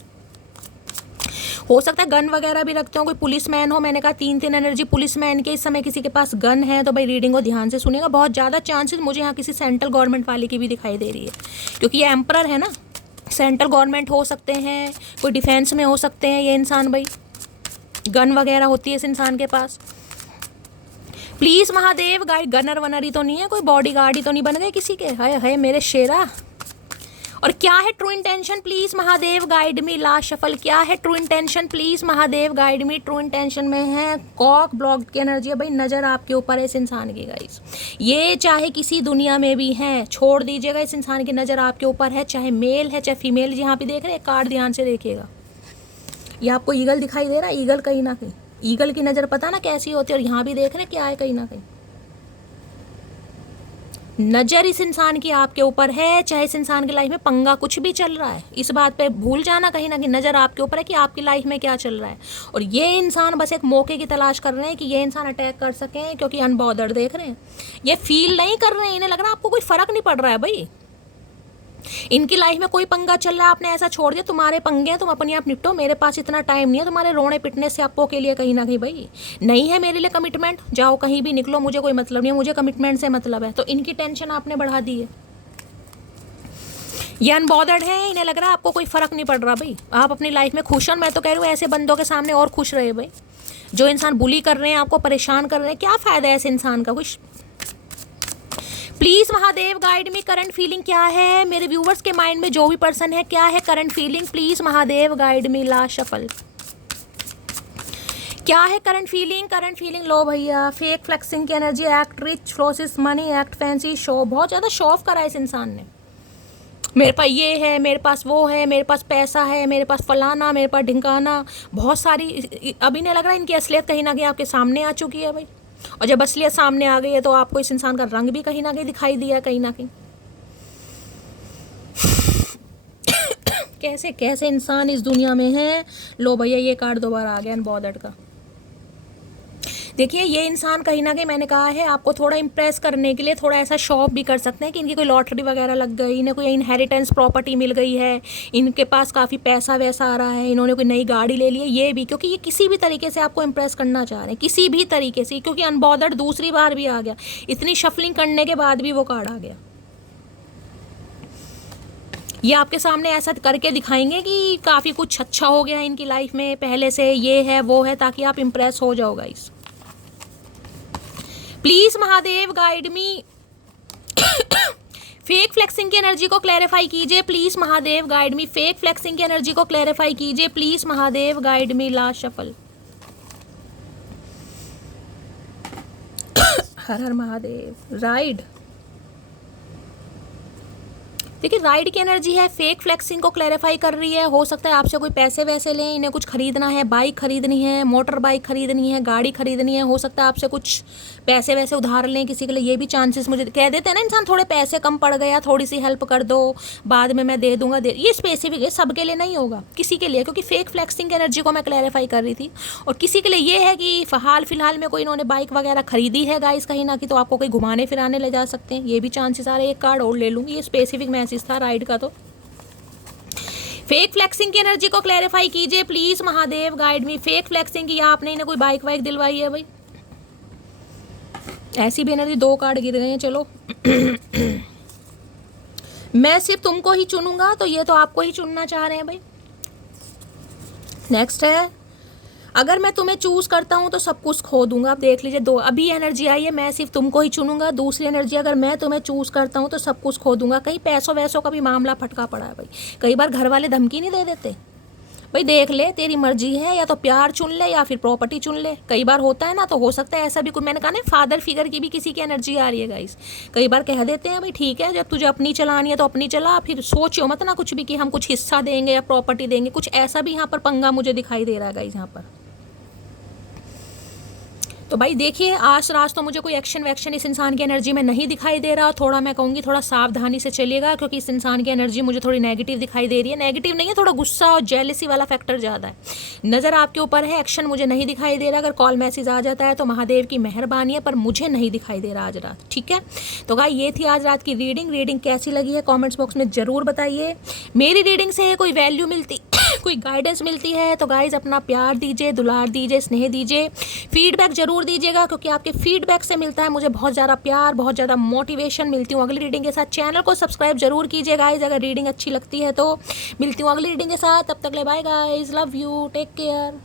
हो सकता है गन वगैरह भी रखते हो, कोई पुलिस मैन हो। मैंने कहा 3 एनर्जी पुलिस मैन के, इस समय किसी के पास गन है तो भाई रीडिंग को ध्यान से सुनेगा। बहुत ज़्यादा चांसेस मुझे यहाँ किसी सेंट्रल गवर्नमेंट वाले की भी दिखाई दे रही है, क्योंकि ये एम्परर है ना। सेंट्रल गवर्नमेंट हो सकते हैं, कोई डिफेंस में हो सकते हैं ये इंसान भाई, गन वगैरह होती है इस इंसान के पास। प्लीज़ महादेव गाइड, गनर वनर ही तो नहीं है, कोई बॉडी गार्ड ही तो नहीं बन गए किसी के। हाय हाय मेरे शेरा। और क्या है true intention, please Mahadev guide me. Last shuffle. क्या है true intention, please Mahadev guide me. True intention में है कॉक ब्लॉक की एनर्जी है भाई, नज़र आपके ऊपर है इस इंसान की गाइस। ये चाहे किसी दुनिया में भी है, छोड़ दीजिएगा, इस इंसान की नज़र आपके ऊपर है, चाहे मेल है चाहे फीमेल। यहाँ पे देख रहे हैं कार्ड, ध्यान से देखिएगा। ये आपको ईगल दिखाई दे रहा है, ईगल कहीं ना कहीं, ईगल की नज़र पता ना कैसी होती है। और यहाँ भी देख रहे हैं क्या है, कहीं ना कहीं नज़र इस इंसान की आपके ऊपर है, चाहे इस इंसान की लाइफ में पंगा कुछ भी चल रहा है, इस बात पे भूल जाना कहीं ना कहीं नज़र आपके ऊपर है कि आपकी लाइफ में क्या चल रहा है। और ये इंसान बस एक मौके की तलाश कर रहे हैं कि ये इंसान अटैक कर सकें, क्योंकि अनबॉदर्ड देख रहे हैं, ये फील नहीं कर रहे हैं, इन्हें लग रहा है आपको कोई फ़र्क नहीं पड़ रहा है भाई। इनकी लाइफ में कोई पंगा चल रहा है, आपने ऐसा छोड़ दिया, तुम्हारे पंगे हैं, तुम अपने आप निपटो, मेरे पास इतना टाइम नहीं है तुम्हारे रोने पिटने से आपको के लिए। कहीं ना कहीं भाई नहीं है मेरे लिए कमिटमेंट, जाओ कहीं भी निकलो, मुझे कोई मतलब नहीं है, मुझे कमिटमेंट से मतलब है। तो इनकी टेंशन आपने बढ़ा दी है, ये अनबॉदर्ड है, इन्हें लग रहा है आपको कोई फ़र्क नहीं पड़ रहा भाई, आप अपनी लाइफ में खुश हो। मैं तो कह रही हूँ ऐसे बंदों के सामने और खुश रहे भाई, जो इंसान बुली कर रहे हैं, आपको परेशान कर रहे हैं, क्या फ़ायदा है ऐसे इंसान का कुछ। प्लीज महादेव गाइड में करंट फीलिंग क्या है, मेरे व्यूवर्स के माइंड में जो भी पर्सन है क्या है current feeling, please Mahadev guide me. Last shuffle. क्या है करंट फीलिंग, करंट फीलिंग लो भैया। फेक फ्लेक्सिंग की energy, act rich, flosses money, act fancy, show, बहुत ज़्यादा शो ऑफ करा इस इंसान ने। मेरे पास ये है, मेरे पास वो है, मेरे पास पैसा है, मेरे पास फलाना, मेरे पास ढिंकाना, बहुत सारी। अभी नहीं लग रहा है इनकी असलियत कहीं ना कहीं आपके सामने आ चुकी है भाई। और जब असलियत सामने आ गई है तो आपको इस इंसान का रंग भी कहीं ना कहीं दिखाई दिया, कहीं ना कहीं। कैसे कैसे इंसान इस दुनिया में है। लो भैया ये कार्ड दोबारा आ गया अनबॉदर्ड का। देखिए ये इंसान कहीं ना कहीं, मैंने कहा है आपको थोड़ा इंप्रेस करने के लिए थोड़ा ऐसा शॉप भी कर सकते हैं कि इनकी कोई लॉटरी वगैरह लग गई, इन्हें कोई इनहेरिटेंस प्रॉपर्टी मिल गई है, इनके पास काफ़ी पैसा वैसा आ रहा है, इन्होंने कोई नई गाड़ी ले ली है, ये भी क्योंकि ये किसी भी तरीके से आपको इंप्रेस करना चाह रहे हैं, किसी भी तरीके से। क्योंकि अनबॉदर्ड दूसरी बार भी आ गया, इतनी शफलिंग करने के बाद भी वो कार्ड आ गया। ये आपके सामने ऐसा करके दिखाएंगे कि काफ़ी कुछ अच्छा हो गया है इनकी लाइफ में पहले से, ये है वो है, ताकि आप इंप्रेस हो जाओ guys. Please Mahadev guide me. Fake flexing की एनर्जी को क्लैरिफाई कीजिए please Mahadev guide me. Fake flexing की एनर्जी को क्लैरिफाई कीजिए please Mahadev guide me. Last shuffle. हर हर महादेव। राइड, देखिए राइड की एनर्जी है, फेक फ्लेक्सिंग को क्लैरिफाई कर रही है। हो सकता है आपसे कोई पैसे वैसे लें, इन्हें कुछ खरीदना है, बाइक खरीदनी है, मोटर बाइक खरीदनी है, गाड़ी खरीदनी है। हो सकता है आपसे कुछ पैसे वैसे उधार लें किसी के लिए, ये भी चांसेस मुझे कह देते हैं ना इंसान, थोड़े पैसे कम पड़ गया, थोड़ी सी हेल्प कर दो, बाद में मैं दे दूंगा। ये स्पेसिफिक है, सबके लिए नहीं होगा, किसी के लिए, क्योंकि फेक फ्लेक्सिंग की एनर्जी को मैं क्लैरिफाई कर रही थी। और किसी के लिए ये है कि हाल फिलहाल में कोई इन्होंने बाइक वगैरह खरीदी है गाइस कहीं ना कहीं, तो आपको कोई घुमाने फिराने ले जा सकते हैं, ये भी चांसेस आ रहे हैं। एक कार्ड और ले लूँगी, ये स्पेसिफिक मैसेज था राइड का। तो फेक फ्लेक्सिंग की एनर्जी को क्लैरिफाई कीजिए please Mahadev guide me. Fake flexing की आपने इन्हें कोई बाइक वाइक दिलवाई है भाई, ऐसी भी एनर्जी। 2 कार्ड गिर गए हैं, चलो। मैं सिर्फ तुमको ही चुनूंगा, तो ये तो आपको ही चुनना चाह रहे हैं भाई। नेक्स्ट है, अगर मैं तुम्हें चूज करता हूं तो सब कुछ खो दूंगा। आप देख लीजिए, 2 अभी एनर्जी आई है, मैं सिर्फ तुमको ही चुनूंगा। दूसरी एनर्जी, अगर मैं तुम्हें चूज करता हूं तो सब कुछ खो दूंगा। कहीं पैसों वैसों का भी मामला फटका पड़ा है भाई। कई बार घर वाले धमकी नहीं दे देते भाई देख ले, तेरी मर्जी है, या तो प्यार चुन ले या फिर प्रॉपर्टी चुन ले। कई बार होता है ना, तो हो सकता है ऐसा भी, कोई मैंने कहा ना फादर फिगर की भी किसी की एनर्जी आ रही है गाइस। कई बार कह देते हैं भाई ठीक है, जब तुझे अपनी चलानी है तो अपनी चला, फिर सोचो मत ना कुछ भी कि हम कुछ हिस्सा देंगे या प्रॉपर्टी देंगे, कुछ ऐसा भी यहाँ पर पंगा मुझे दिखाई दे रहा है गाइस यहाँ पर। तो भाई देखिए, आज रात तो मुझे कोई एक्शन वैक्शन इस इंसान की एनर्जी में नहीं दिखाई दे रहा। थोड़ा मैं कहूँगी थोड़ा सावधानी से चलिएगा, क्योंकि इस इंसान की एनर्जी मुझे थोड़ी नेगेटिव दिखाई दे रही है। नेगेटिव नहीं है, थोड़ा गुस्सा और जेलसी वाला फैक्टर ज़्यादा है। नज़र आपके ऊपर है, एक्शन मुझे नहीं दिखाई दे रहा। अगर कॉल मैसेज आ जाता है तो महादेव की मेहरबानी है, पर मुझे नहीं दिखाई दे रहा आज रात। ठीक है, तो भाई ये थी आज रात की रीडिंग कैसी लगी है कॉमेंट्स बॉक्स में ज़रूर बताइए। मेरी रीडिंग से कोई वैल्यू मिलती कोई गाइडेंस मिलती है तो गाइज अपना प्यार दीजिए, दुलार दीजिए, स्नेह दीजिए, फीडबैक जरूर दीजिएगा, क्योंकि आपके फीडबैक से मिलता है मुझे बहुत ज़्यादा प्यार, बहुत ज़्यादा मोटिवेशन मिलती हूँ अगली रीडिंग के साथ। चैनल को सब्सक्राइब जरूर कीजिए गाइज अगर रीडिंग अच्छी लगती है तो। मिलती हूँ अगली रीडिंग के साथ, तब तक ले bye guys, love you, take care.